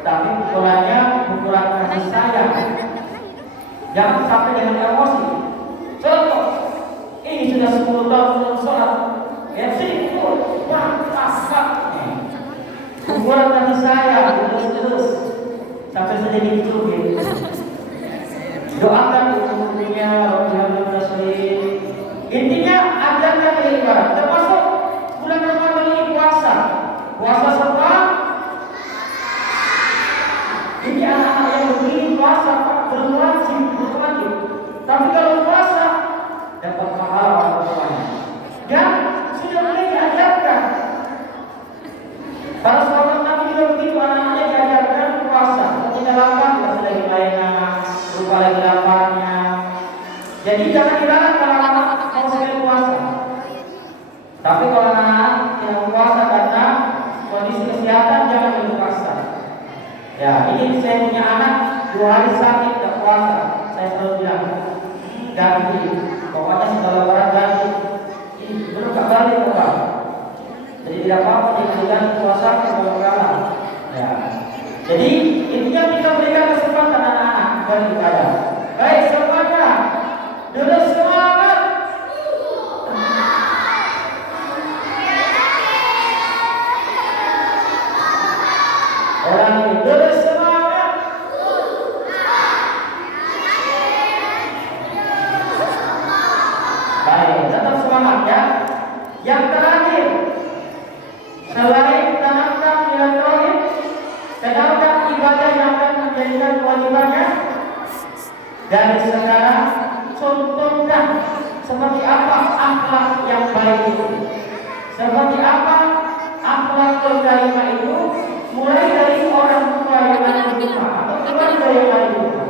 tapi pukulannya pukulan kasih sayang. Jangan sampai dengan emosi. Contoh, ini sudah 10 tahun belum sholat, ya sih pukul, wah pasak. Pukulan kasih sayang terus sampai sudah dicubit. Doakan umurnya, Rabbul Alamin. Intinya ajarkan ibadah, termasuk bulan Ramadan ini puasa semua. Ini anak-anak yang begini puasa belum wajib. Tapi kalau puasa dapat pahala semuanya. Dan sudah mulai diajarkan. Para sahabat Nabi juga begitu, anak-anaknya diajarkan puasa. Ketika lapar sudah dimulai lupa lagi laparnya. Jadi jangan dilarang kalau anak mau sambil puasa. Tapi kalau anak tidak puasa karena kondisi kesehatan, jangan dipaksa. Ya, ini saya punya anak 2 hari sakit tidak puasa. Saya selalu bilang ganti, pokoknya setelah lebaran ganti. Ini belum tak balik Pak. Jadi tidak apa-apa diberikan puasa keberkahan. Ya. Jadi intinya kita berikan kesempatan anak-anak beribadah. Baik semuanya, dulu semangat. Orang ini dulu semangat. Baik, tetap semangat ya. Yang terakhir, selain tanamkan nilai tauhid, tanamkan ibadah yang akan menjadikan kewajibannya. Dari sekarang, contohkan seperti apa akhlak yang baik itu. Seperti apa akhlak karimah itu, mulai dari orang tua yang ada di rumah atau keluarga yang ada di rumah.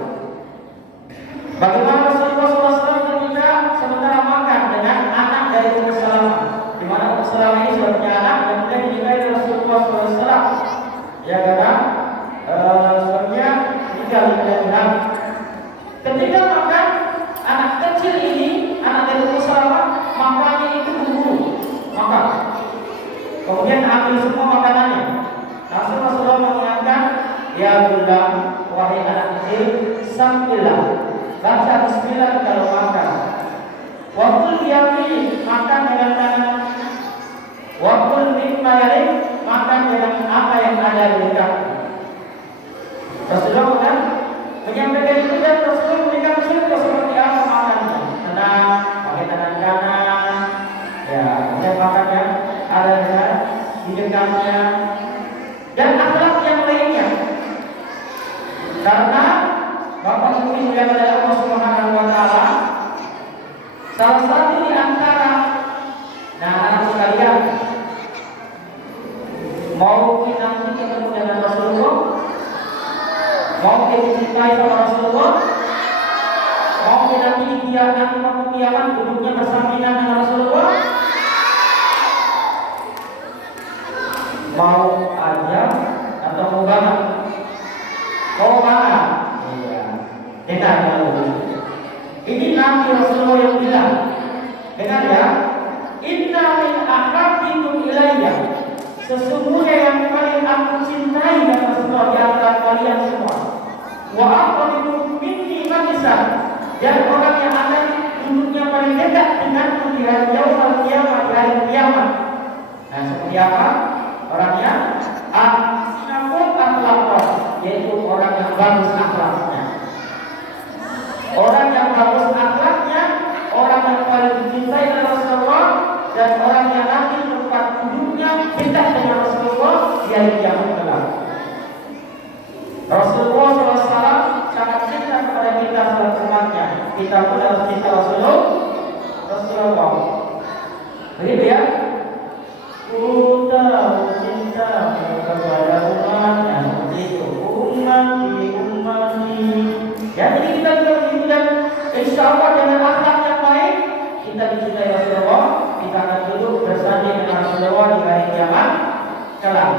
Bagaimana Rasulullah SAW ketika sementara makan dengan anak dari Ummu Salamah, di mana Ummu Salamah ini sudah punya anak dan kemudian dinikahi oleh Rasulullah SAW. Ya karena suaminya tinggal di Madinah. Ketika makan, anak kecil ini, anak dari Ummu Salamah, makannya itu buru makan. Kemudian ambil semua makanannya. Langsung Rasulullah mengingatkan, ya bulan, wahai anak kecil, sambillah. Baca bismillah kalau makan. Waktu diambil makan dengan tangan. Waktu nikmatin makan dengan apa yang ada di dekat. Rasulullah kan menyampaikan itu dan Rasulullah memberikan contoh seperti apa makannya. Tenang, pakai tangan kanan. Ya, kemudian makannya ada dengan di dekatnya. Dan akhlak yang lainnya. Karena Bapak Ibu yang dimuliakan Allah Subhanahu wa taala, salah satu di antara anak sekalian mau kita nanti ketemu dengan Rasulullah, mau kita dicintai sama Rasulullah, mau kita nanti waktu kiamat duduknya bersampingan dengan Rasulullah, mau aja atau mau banget? Mau banget? Dengar kalau ini Nabi Rasulullah yang bilang, dengar ya, inna min ahabbikum ilayya, sesungguhnya yang paling aku cintai dan Rasulullah di antara kalian semua, wa aqrabukum minni majlisan, dan orang yang akan duduknya paling dekat dengan di hari yaumul qiyamah, di hari kiamat. Nah, seperti apa orangnya? Asnaful akhlaq, yaitu orang yang bagus akhlaknya. Orang yang bagus akhlaknya, orang yang paling dicintai oleh Rasulullah, dan orang yang nanti tempat duduknya dekat dengan Rasulullah di hari kiamat kelak. Rasulullah SAW sangat cinta kepada kita sebagai umatnya. Kita pun harus cinta Rasulullah. Begitu ya? Ku tahu cinta kepada umatnya, seperti itu. Ummati. Ya, jadi kita juga begitu dan insya Allah dengan akhlak yang baik kita dicintai Rasulullah, kita akan duduk bersanding dengan Rasulullah di hari kiamat kelak.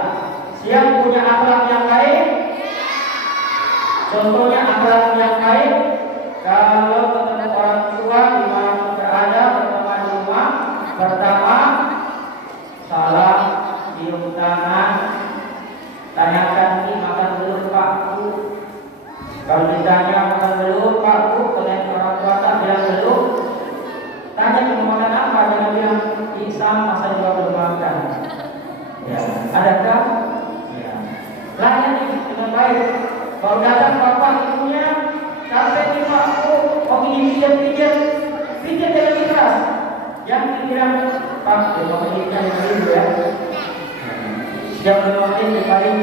Siapa punya akhlak yang baik? Contohnya akhlak yang baik, kalau ketemu orang tua di mana berada, pertama di rumah, pertama salam, cium tangan, tanyakan ini makan dulu Pak Bu. Kalau ditanya makan belum Pak Bu, kalian orang tua tak bilang belum. Tanya mau makan apa, jangan bilang sama saya juga belum makan. Ya, adakah? Ya. Layani dengan baik. Kalau datang bapak ibunya, capek nih Pak Bu, mau ini pijat dengan ikhlas. Yang dibilang Pak, mau menginginkan dulu ya. Yang bermain di paling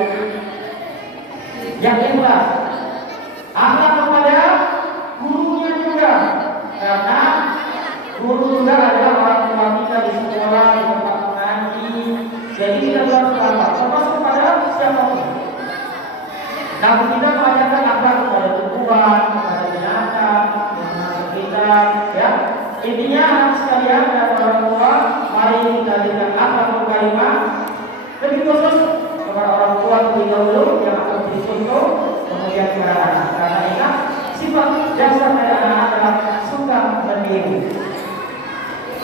yang ikhlas. Akhlak kepada gurunya juga, karena guru juga adalah orang tua kita di sekolah, di tempat mengaji. Jadi kita harus akhlak, termasuk pada siapapun. Namun kita mengajarkan akhlak kepada tuan, kepada Intinya anak sekalian dan orang tua, mari kita berikan akhlakul karimah, lebih khusus kepada orang tua terlebih dahulu yang akan menjadi contoh, kemudian kepada anak. Karena ingat, sifat dasar dari anak adalah suka meniru,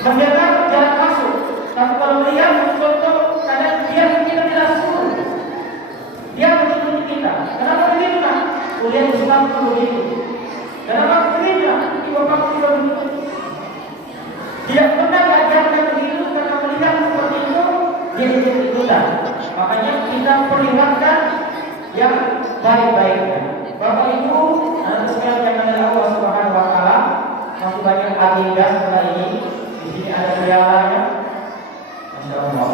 mendengar jalan masuk. Tapi kalau melihat contoh, kadang dia kita tidak suruh, dia mengikuti kita. Kenapa begitu nak? Kuliah Islam itu begitu. Kenapa begitu nak? Ibu bapak juga begitu. Tidak pernah diajarkan begitu, karena melihat seperti itu dia ikut-ikutan. Makanya kita perlihatkan yang baik-baiknya. Bapak Ibu, anak sekalian yang dari Allah Subhanahu Wa Taala, masih banyak agenda setelah ini. Di sini ada pialanya, Masya Allah.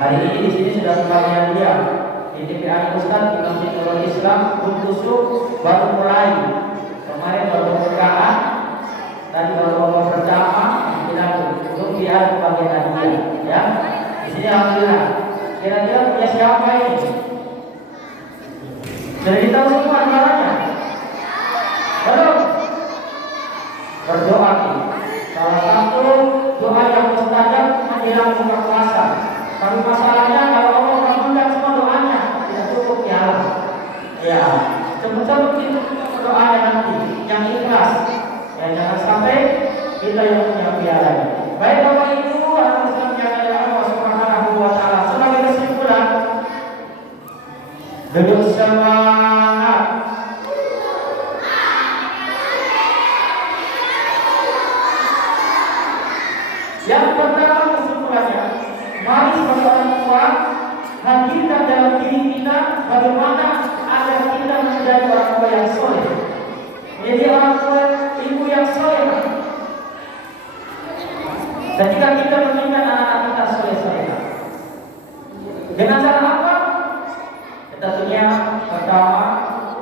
Hari ini di sini sudah semuanya dia. Di TPA Ustaz di Masjid Nurul Islam Buntusuk baru mulai. Kemarin baru pembukaan, tadi baru berjamaah. Untuk lihat bagian dia, ya. Di sini alhamdulillah. Kira-kira punya siapa ini? Sudah ditahu semua caranya? Belum? Berdoa nih. Salah satu doa yang mustajab menjelang buka puasa. Tapi masalahnya kalau Allah mengundang semua doanya tidak cukup ya. Ya, cepat-cepat itu doanya nanti yang ikhlas. Ya, jangan sampai kita yang punya piala. Baik Bapak Ibu, anak Islam yang ada Allah Subhanahu Wa Taala. Sebagai kesimpulan, duduk semangat. Yang pertama kesimpulannya, mari sebagai orang tua hadirkan dalam diri kita bagaimana agar kita menjadi orang tua yang soleh, menjadi orang tua ibu yang soleh. Ketika kita menginginkan anak-anak kita soleh-soleh, dengan cara apa? Tentunya pertama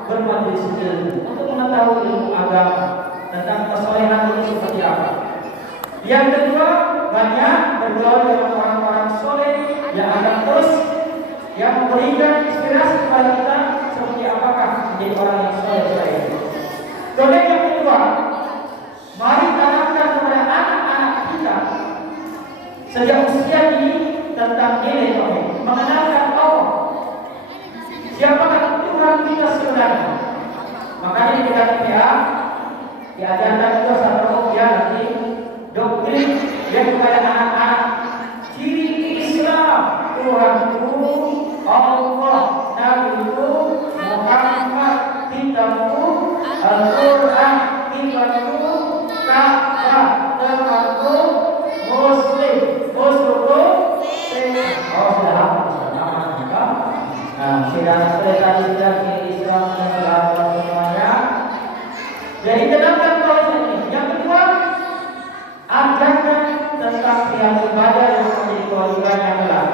bermajelis ilmu untuk mengetahui ilmu agama tentang kesolehan itu seperti apa. Yang kedua, banyak bergaul dengan orang-orang soleh yang akan terus yang memberikan inspirasi kepada kita seperti apakah menjadi orang yang soleh-soleh. Kemudian yang kedua, mari tanamkan kepada anak-anak kita sejak usia ini tentang nilai tauhid, mengenalkan Allah. Siapakah Tuhan kita sebenarnya? Makanya di TPA diajarkan juga satu rupiah nanti doktrin yang kepada anak-anak ciri Islam. Tuhanku Allah, Nabiku Muhammad, kitabku Al-Quran, kitabku Ka'bah, Tuhanku Muslim, musuhku oh sudah hafal nama. Nah, sudah selesai sudah Islam dan selamat semuanya. Jadi tenangkan kalau ini. Yang kedua, ajarkan tentang pihak ibadah yang menjadi kewajiban yang kelak.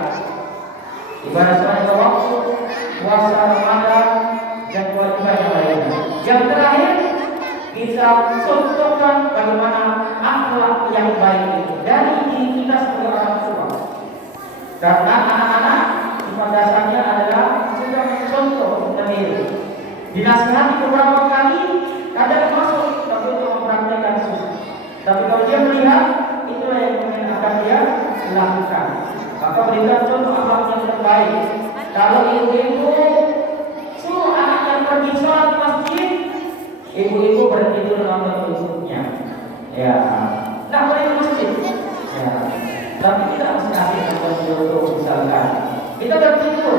Ibadah sholat waktu, puasa Ramadan, dan kewajiban yang lainnya. Yang terakhir, kita contohkan bagaimana akhlak yang baik itu dari diri kita sebagai orang tua. Karena anak-anak sifat dasarnya adalah sudah mencontoh meniru. Dinasihati beberapa kali, kadang masuk, tapi untuk mempraktekkan susah. Tapi kalau dia melihat, itulah yang mungkin akan dia lakukan. Maka berikan contoh akhlak yang terbaik. Kalau ibu-ibu suruh anaknya pergi sholat masjid, ibu-ibu bertidur nonton ibunya. Ya, nggak boleh ke masjid. Ya, tapi kita harus kasih nonton YouTube misalkan. Kita bertidur,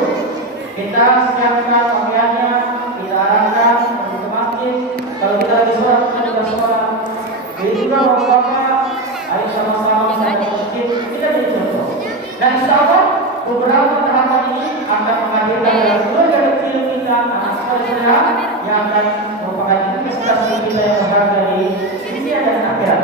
kita siapkan pakaiannya, kita arahkan pergi ke masjid. Kalau kita lagi sholat, kita juga sholat. Jadi juga bapak-bapak, ayo sama-sama kita ke masjid, kita jadi contoh. Dan insya Allah beberapa tahapan ini akan menghadirkan dalam keluarga kecil kita anak sekolah yang akan merupakan investasi kita yang berharga di dunia dan akhirat.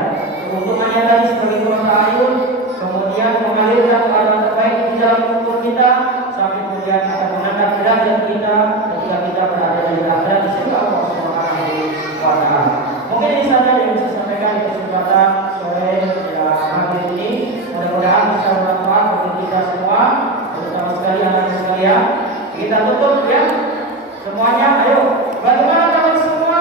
Keuntungannya tadi sebagai kurang ayun, kemudian mengalirkan keadaan terbaik di dalam umur kita, sampai kemudian akan mengangkat derajat kita ketika kita berada di akhirat di surga Allah Subhanahu wa Ta'ala. Mungkin ini saja yang bisa saya sampaikan di kesempatan sore yang maghrib ini. Mudah-mudahan bisa bermanfaat bagi kita semua, terutama sekali anak sekalian. Kita tutup ya semuanya. Ayo, bagaimana kalau semua?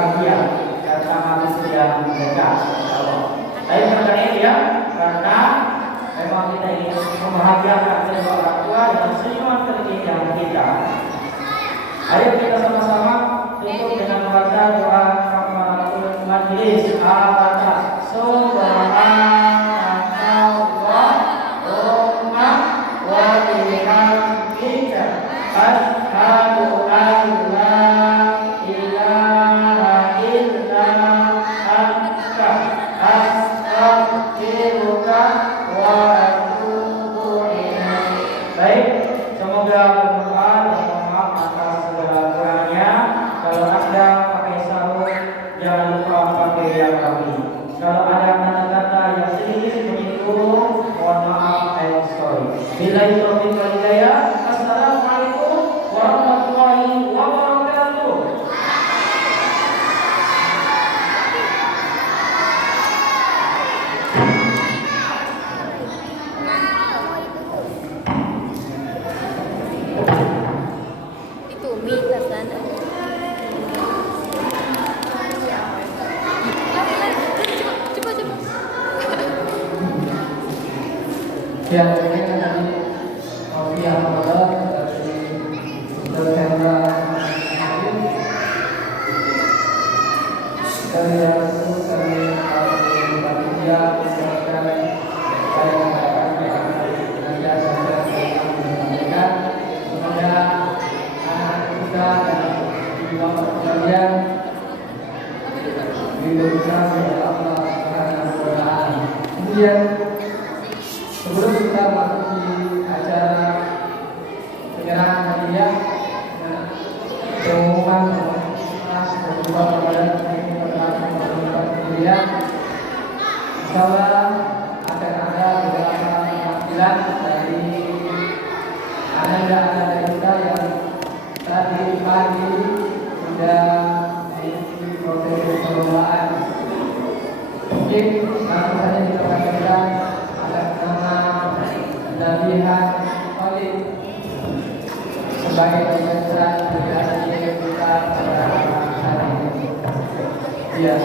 bahagia karena manusia mereka. Tapi karena ini ya, karena memang kita ingin membahagiakan kedua orang tua dengan senyuman keindahan kita. Ayo kita sama-sama tutup dengan membaca doa kafaratul majelis. Al-Fatihah. Subhanallahumma wa bihamdika asyhadu an la ilaha illa anta astaghfiruka wa atubu ilaik. Baik, semoga bermanfaat dan mohon maaf atas segala kurangnya. Kalau Anda pakai sarung, jangan lupa pakai yang rapi. Kalau ada kata-kata yang sedikit menyinggung, mohon maaf, I'm sorry. Billahi taufiq wal hidayah. Assalamualaikum warahmatullahi wabarakatuh. Itu mie ke sana. Coba. Ya, ini kan tadi Alfiah Ramadan dari Ustaz Hendra Hakim. Dari yang itu kami panitia mengucapkan saya mengatakan pengajar mereka. Semoga anak kita dan jiwa sekalian dilindungi oleh Allah Subhanahu wa Ta'ala. Kemudian sebelum kita masuk di acara penyerahan hadiah pengumuman berupa kepada kemudian insyaallah akan ada beberapa perwakilan dari anak-anak kita yang tadi pagi sudah mengikuti proses pengelolaan. Mungkin langsung saja kita perkenalkan atas nama Nabihan Khalid sebagai pembicara dari kita pada hari ini. Ya.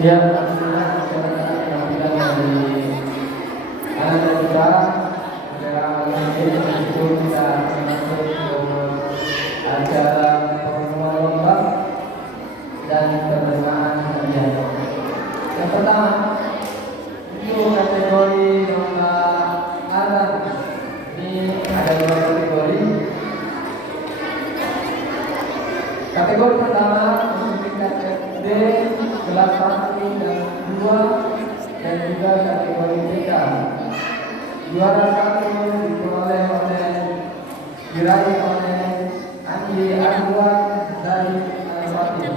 Ya, alhamdulillah yang dari anak kita adalah itu kita masuk ke acara pengumuman lomba dan penerimaan hadiah. Yang pertama itu kategori lomba alat. Ini ada dua kategori. Kategori pertama untuk tingkat SD kelas 1 dan 2 dan juga kategori TK. Juara 1 diperoleh diraih oleh Andi Anwar dari Al-Fatih.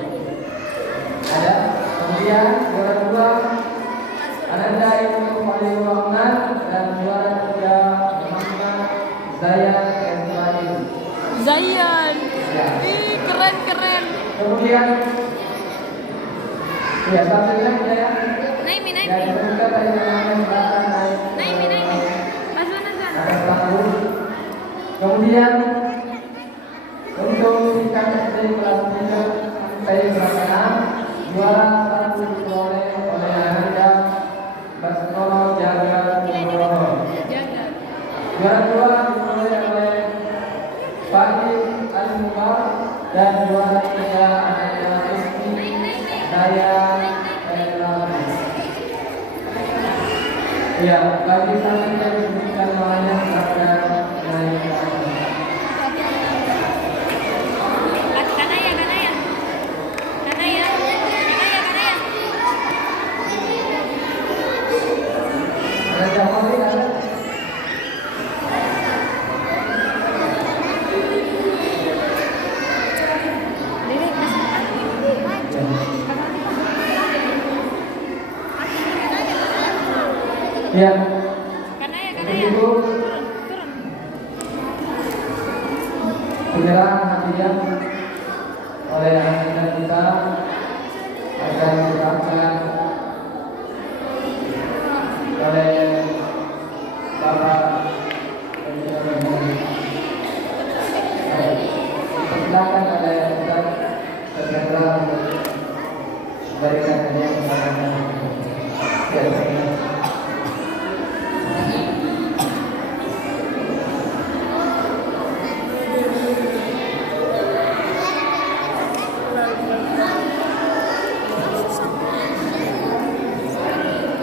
Ada kemudian juara 2 Ananda Ibnu Khalil Rahman dan juara 3 Muhammad Zayan Ibrahim. Zayan. Ya. Kemudian ya selanjutnya ya. Naimi, Ya Naimi. kita tadi namanya silakan naik. Naimi, Naimi. Masuk Nazar. Atas panggung. Kemudian untuk tingkat SD kelas 3 sampai kelas 6 juara 1 diperoleh oleh Ananda Baskoro Jaga Nugroho. Jaga. Juara 2 diperoleh oleh Fahim Al-Mubar dan juara 3 Ananda Rizki Daya Elami. Ya, bagi selanjutnya disebutkan namanya akan naik ke atas. Kanaya, Kanaya. Kanaya. Kanaya, Kanaya. Ada Jamali ada? Dede, Ya. Kanaya, Kanaya. Begitu Turun, turun. penyerahan hadiah oleh anak kita akan diserahkan oleh Bapak dan juga Ibu. Silakan oleh Ustaz Segera untuk memberikan hadiah kepada anak. Ya,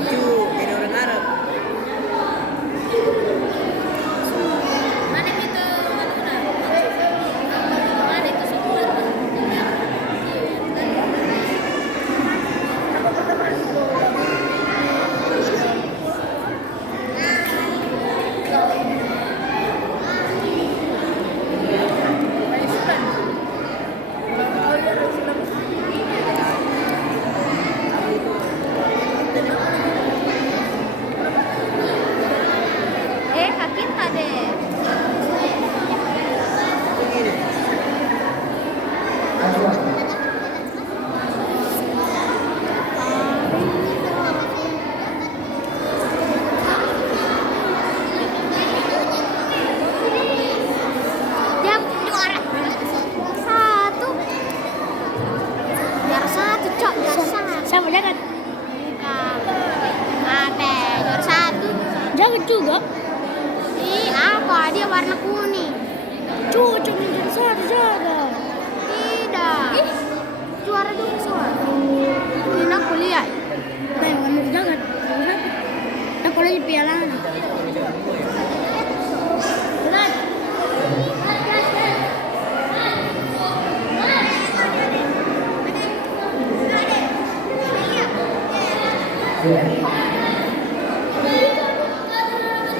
Itu beda orang Arab. Mana itu Manuna? Mana itu Sukul? Kak kita deh. Aduh. Dia juara satu. Juara satu, Cok. Juara satu. Sama jagat. Ada juara satu. Jagat juga. Ih, apa? Dia warna kuning. Cocok menjadi satu jagat. Tidak. Juara dua soal. Ini aku lihat. Main warna jagat. Aku lagi piala.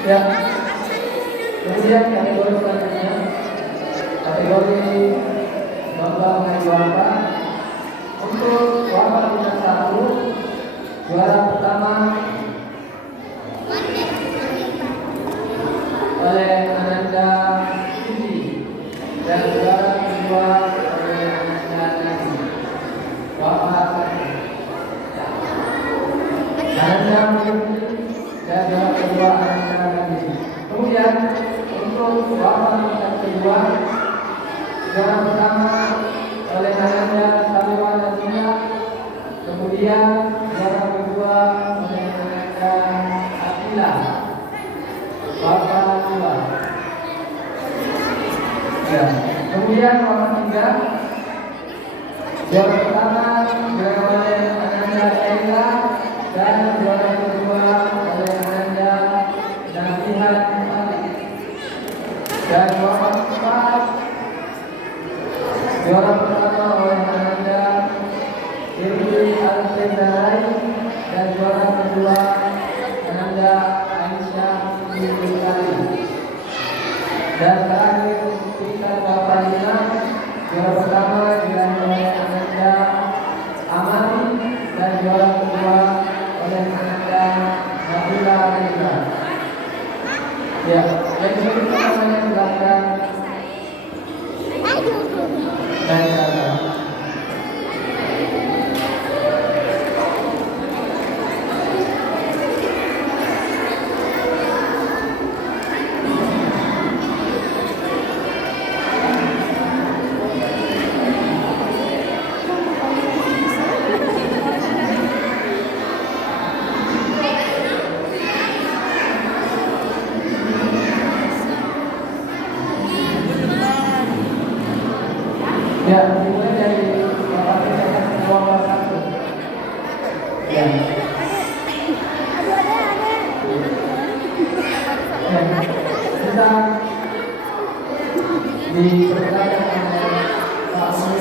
Ya. Kemudian kategori selanjutnya kategori Bamba Mengenai Wamba. Untuk Wamba tingkat 1 juara pertama oleh Ananda Siti dan juara kedua oleh Ananda Nasi. Wamba Ananda Siti dan juara kedua Ananda Nasi. Kemudian untuk Wamba tingkat kedua juara pertama oleh Ananda Saliwa Nasina. Kemudian juara kedua oleh Ananda Atila Bapak dua. Ya. Kemudian Bapak 3 juara pertama dipegang oleh Ananda Ella dan juara kedua oleh Ananda Nafihan Ali. Dan Bapak 4 juara pertama oleh Ananda Irwi Al-Tendai dan juara kedua Ananda Aisyah Ibnulali. Dan terakhir tingkat Bapak 5 juara pertama diraih oleh Ananda Amani dan juara kedua oleh Ananda Nabila Reza. Ya, yang disebut namanya silakan. Dan Ya, dimulai dari Bapak Pencapaian nomor 1. Ya. Ya. Kita diperkenalkan oleh Pak Muhammad.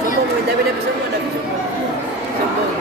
Sombong, tapi dia sombong, tapi sombong. Sombong.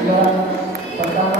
Yang pertama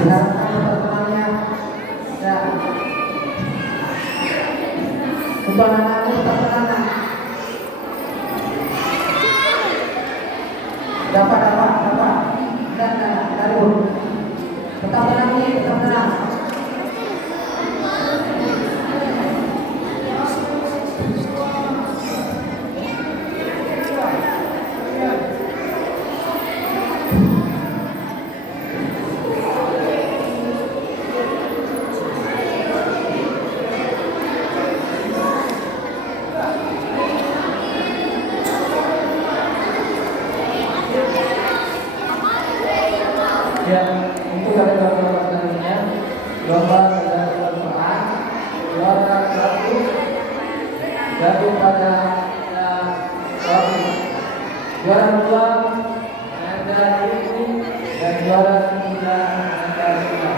dengarkan pertemuannya. Ya. Untuk anak-anakku tetap tenang. Dapat. Dan lalu tetap tenang nih, tetap tenang. Ya, untuk pada lomba selanjutnya, lomba belajar Al-Quran, juara 1 jatuh pada Rafi, juara 2 Nanda ini, dan juara 3 Nanda Sila.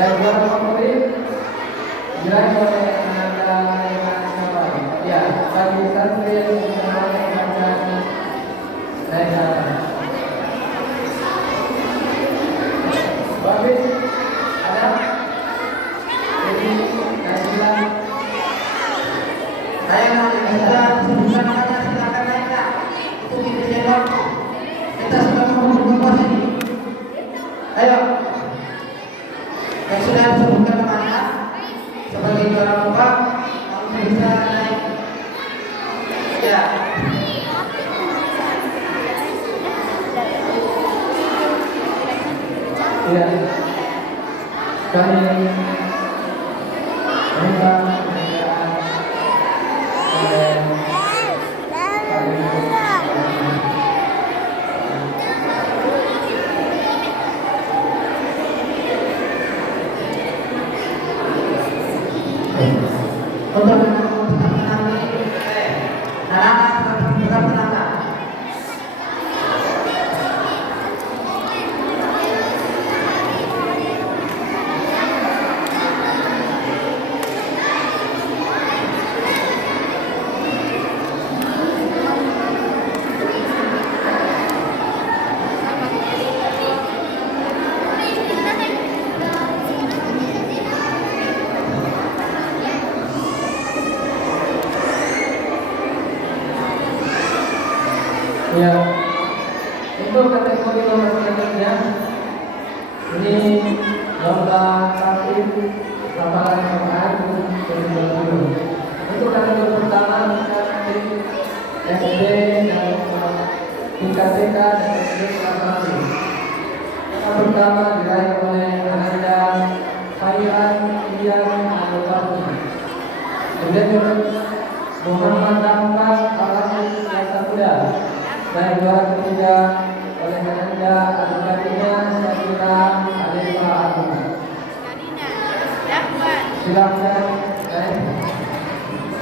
Dan juara favorit diraih oleh Nanda Sila. Ya, bagi santri yang naik ke atas. Babis, ada? Jadi, Nasila. Ayo, sebutkan namanya, silakan naik Kak. Itu kita jawab. Kita sudah mengumpulkan pos ini. Ayo. Yang sudah disebutkan namanya sebagai juara lomba, kamu bisa naik. Ya. Ya, kami minta penghargaan oleh untuk menangani tetap tenang. Ya, Untuk kategori lomba selanjutnya, ini lomba tatib hafalan Quran 2020. Untuk kategori pertama SD dan tingkat TK dan SD kelas 1. Yang pertama diraih oleh Ananda Khairan Iyan Al-Fatih. Kemudian Muhammad Rahmat Al-Aziz Yasakuda. Dan juara ketiga oleh Ananda Al-Fatihnya Syakira Alifah Agung. Silakan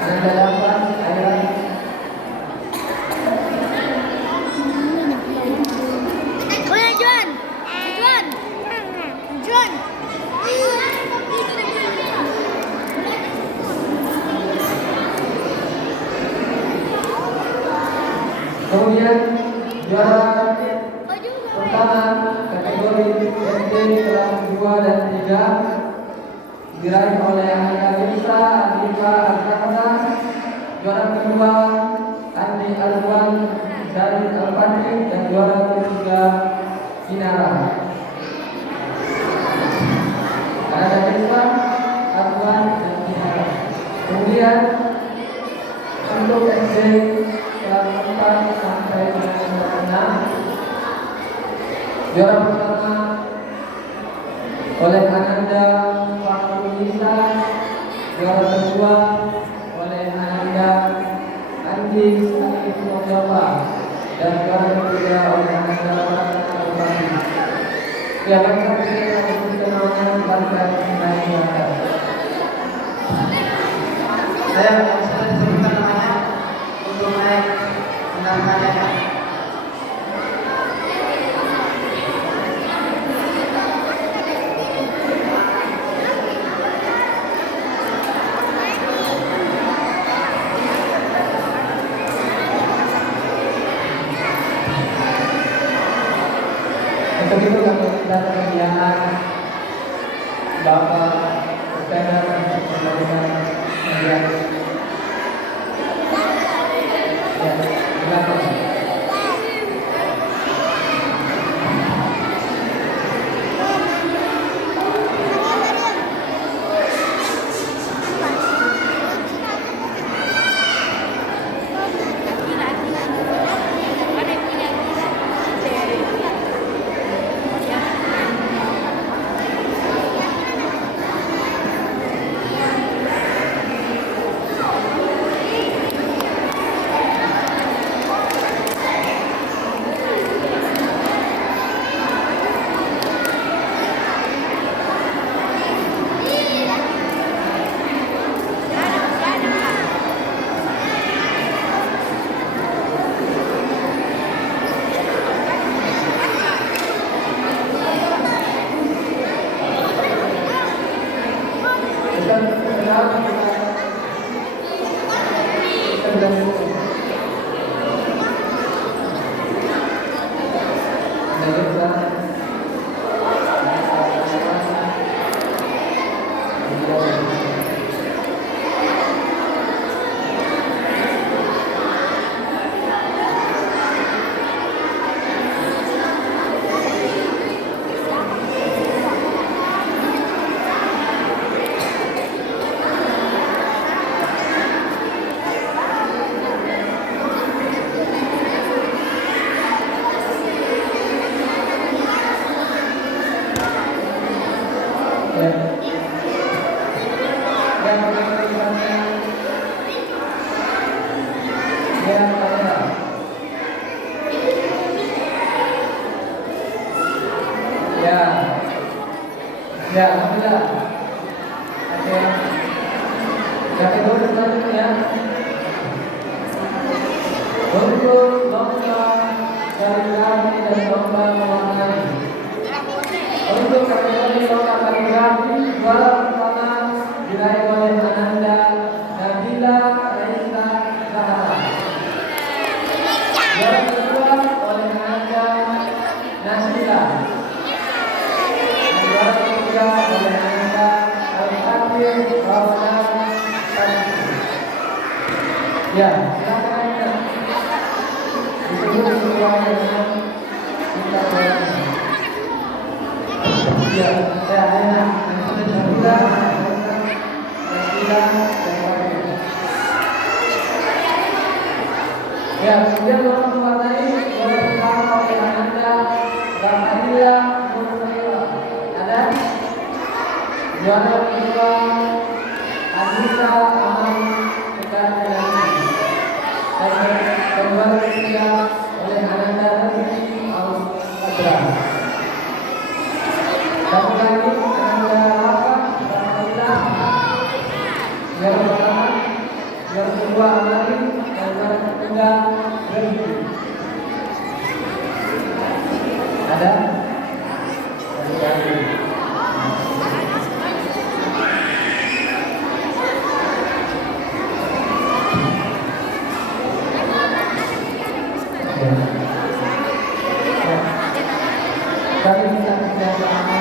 Ananda dapat Khairan. Kemudian juara pertama kategori SD kelas 2 dan 3 diraih oleh Ananda Bisa Adifa Al-Zakata. Juara kedua Andi Alwan dari Al-Fatih dan juara ketiga Sinara. Ananda Bisa, Alwan dan Sinara. Kemudian untuk SD kelas 4 sampai dengan 6 juara pertama oleh Ananda Fakulisa, juara kedua oleh Ananda Andi Salif Mustafa dan juara ketiga oleh Ananda Fakulisa. Ya, mereka bisa namanya bangsa naik. Saya sebutkan namanya untuk naik undangannya. Untuk itu kami minta kesediaan Bapak Ustaz untuk memberikan kemudian ya, silakan. Ya, alhamdulillah. Oke. Kategori selanjutnya untuk lomba kaligrafi dan lomba mewarnai. Untuk kategori lomba kaligrafi, juara pertama diraih oleh Ananda Nabila Raisa Zahra. Juara kedua oleh Ananda Nasila. Juara ketiga oleh Ananda Al-Fatih Ramadhan Tadi. Ya, silakan Anda. Disebut semuanya dengan Sudah. Satu lagi Ananda apa? Alhamdulillah. Yang pertama, yang kedua lagi, dan yang ketiga berhenti. Ada? Kami bisa bersama.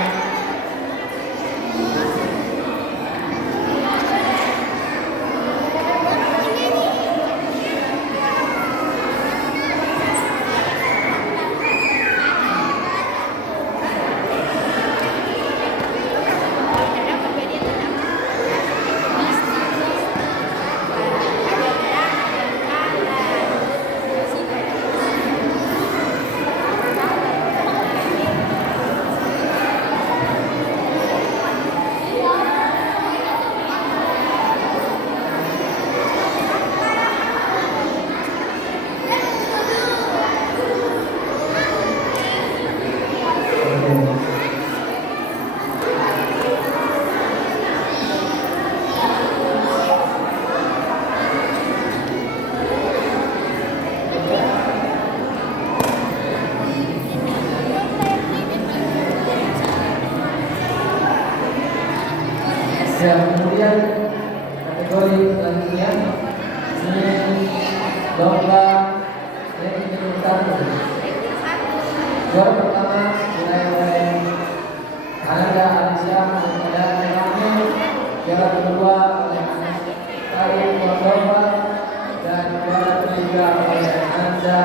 Ya, kemudian kategori selanjutnya ini lomba ranking 1. Juara pertama dimulai oleh Ananda Alicia dan Rami. Juara kedua oleh Ari Cordova dan juara ketiga oleh Ananda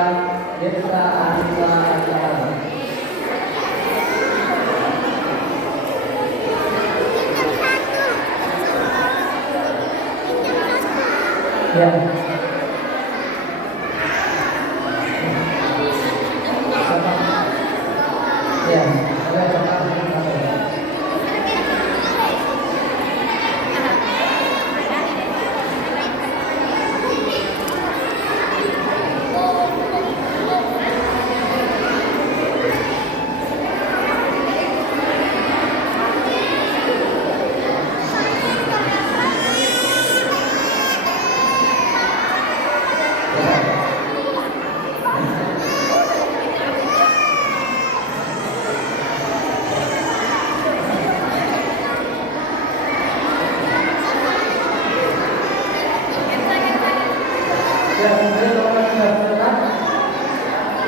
Desa Anissa Acara. Ya. Ya,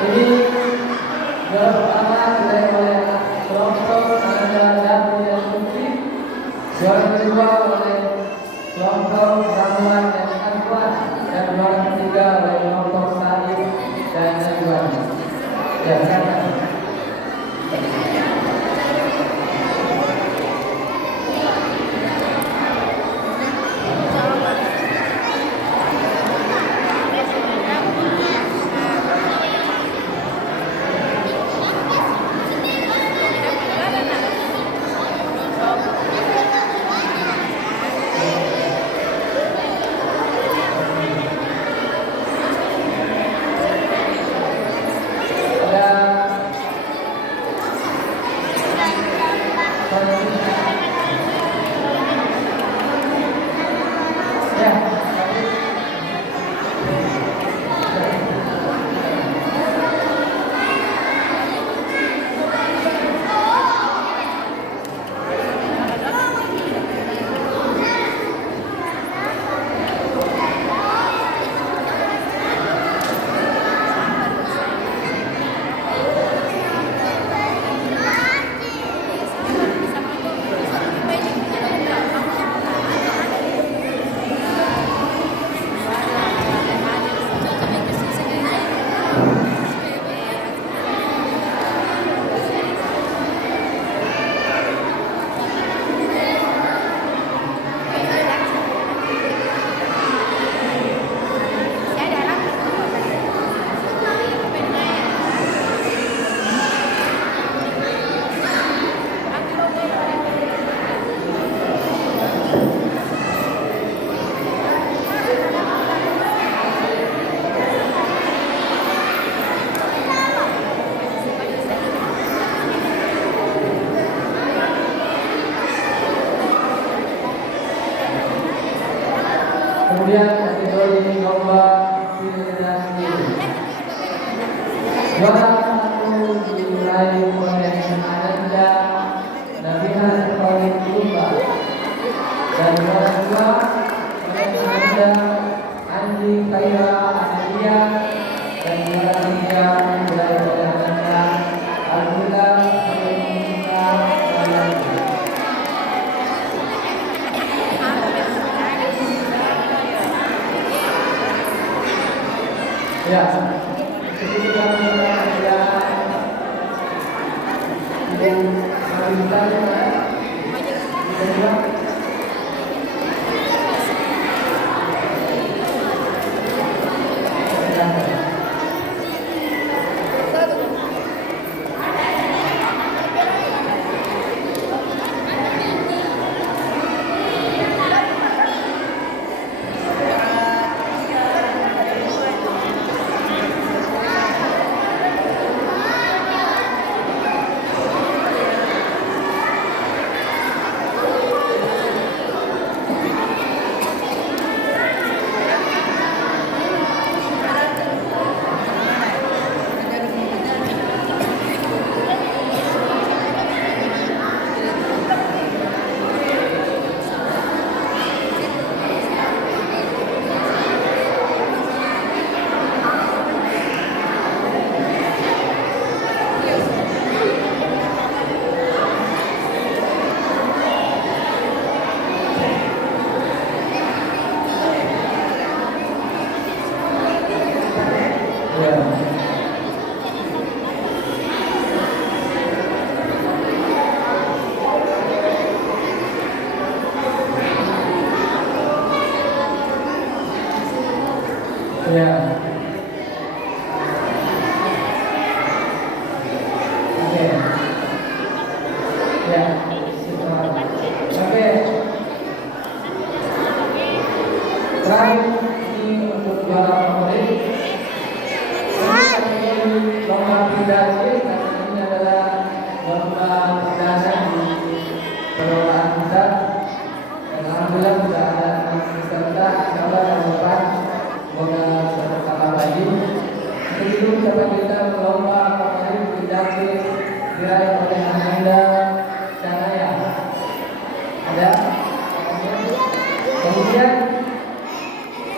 ini juara pertama diraih oleh kelompok Ananda Dapri dan Putri. Juara kedua oleh kelompok Ramuan dan Anwar, dan juara ketiga oleh kelompok Said dan Najwan. Ya, silakan. Ada Walau diraih oleh Ananda Nabihan Khalid Kumba dan orang tua oleh Ananda Andi Khaira Anandia dan orang tiga diraih oleh Ananda Abdullah Khalid Kumba ya. Terakhir ini untuk juara favorit. Lomba pindasi dan ini adalah lomba perdana di perlombaan kita. Dan alhamdulillah sudah ada 6 peserta. Insyaallah tahun depan semoga bertambah lagi. Begitu ucapan kita lomba favorit pindasi diraih oleh Ananda Sanaya. Ada? Kemudian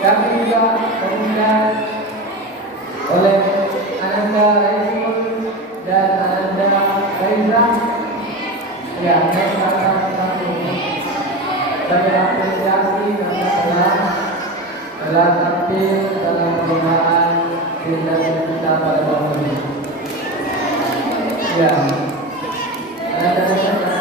kami juga kemudian oleh Ananda Raisul dan Ananda Raiza ya mereka satu sebagai apresiasi karena telah tampil dalam perlombaan pindasi kita pada tahun ini. Ya, Ananda Raiza.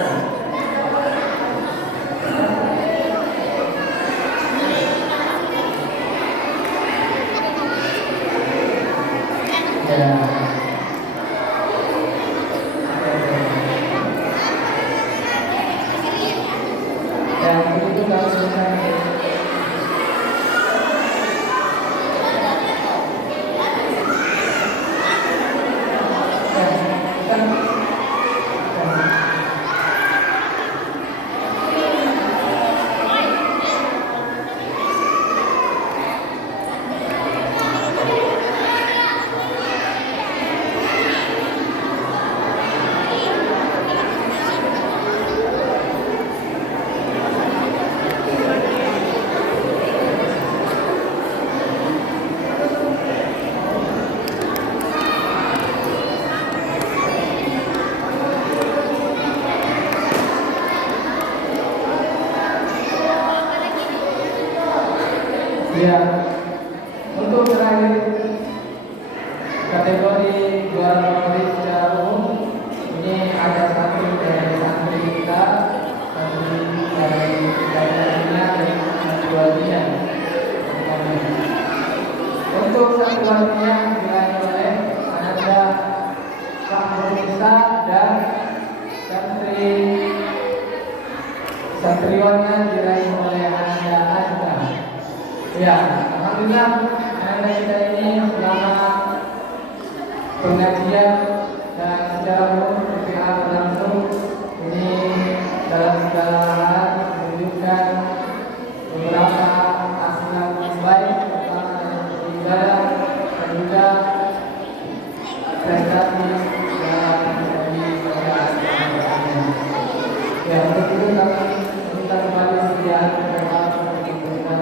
Ya, untuk terakhir kategori juara favorit secara umum ini ada satu dari santri kita, satu dari daerahnya dan satu lainnya. Untuk satu lainnya diraih oleh Ananda Pak Nurisa dan santriwannya diraih oleh Ananda Azka. Ya, alhamdulillah anak kita ini selama pengajian dan secara umum PPA berlangsung ini dalam segala hal menunjukkan beberapa akhlak yang baik, pertama dari ibadah dan juga prestasi dalam menjadi pengalaman. Ya, untuk itu kami minta kembali sekian dalam mengumpulkan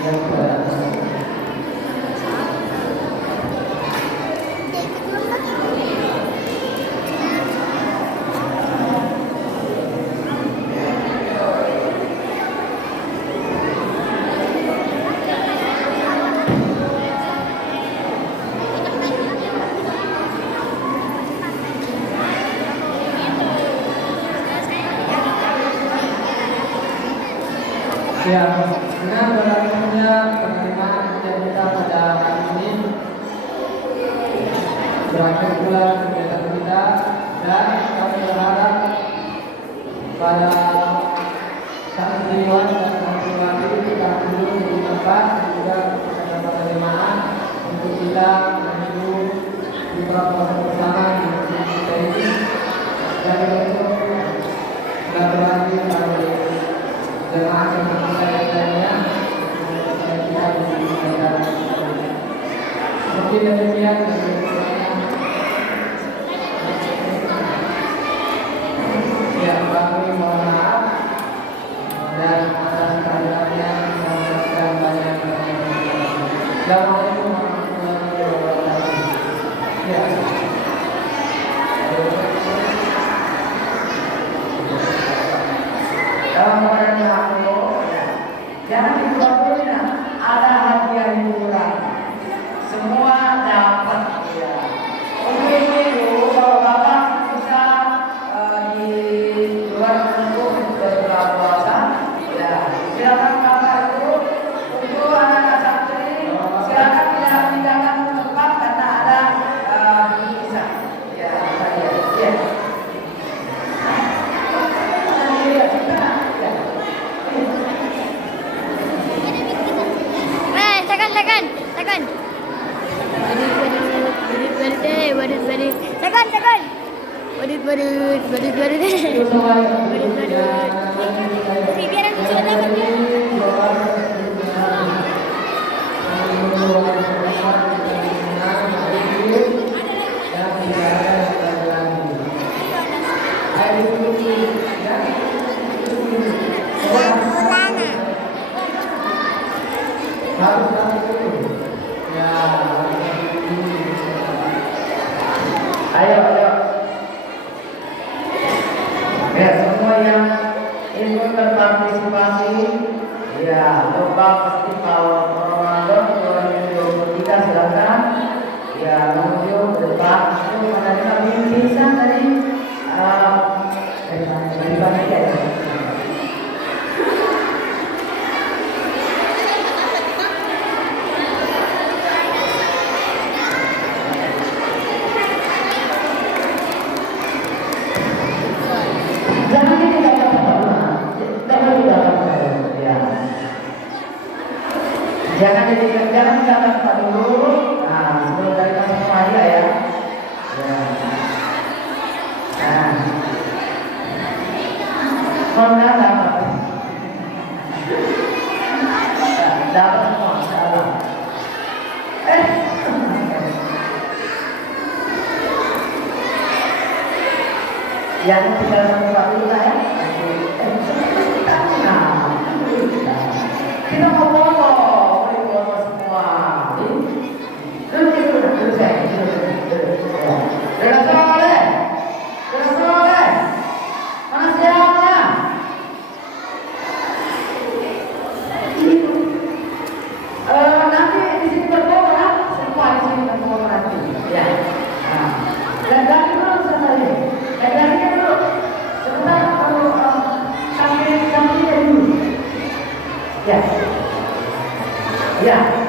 dan ya, dengan berlakunya penerimaan kerja kita pada hari ini berakhir pula kegiatan kita dan kami berharap pada santriwan dan santriwati kita dulu di tempat dan juga pada penerimaan untuk kita menuju di puasa bersama di masjid kita ini dan untuk silaturahmi dari jemaah jemaah kita yang lainnya mungkin demikian ya, kami mohon maaf dan atas kehadirannya dan banyak Assalamualaikum warahmatullahi wabarakatuh. Ya. Dalam mengenai aku, jangan dibuat ada hadiah hiburan. Semua dapat ya. Untuk itu kalau bapak bisa di luar untuk berbuka puasa, ya silakan bapak itu untuk anak-anak santri silakan tidak pindahkan tempat karena ada bisa ya hadiah. Ya. Tekan. Badut. Tekan. Badut. Biar aku sudah dapat ya. Ayo. Ya, semua yang ikut berpartisipasi ya lomba festival Ramadan 2023 silakan ya menuju ke depan itu menerima bingkisan dari panitia ya. Jangan didapat dulu. Nah, sebelum dari kasih hadiah ya. Ya. Nah. Kalau dapat. Dapat semua, insyaallah. Yang tinggal satu ya. Kita mau foto. Ya.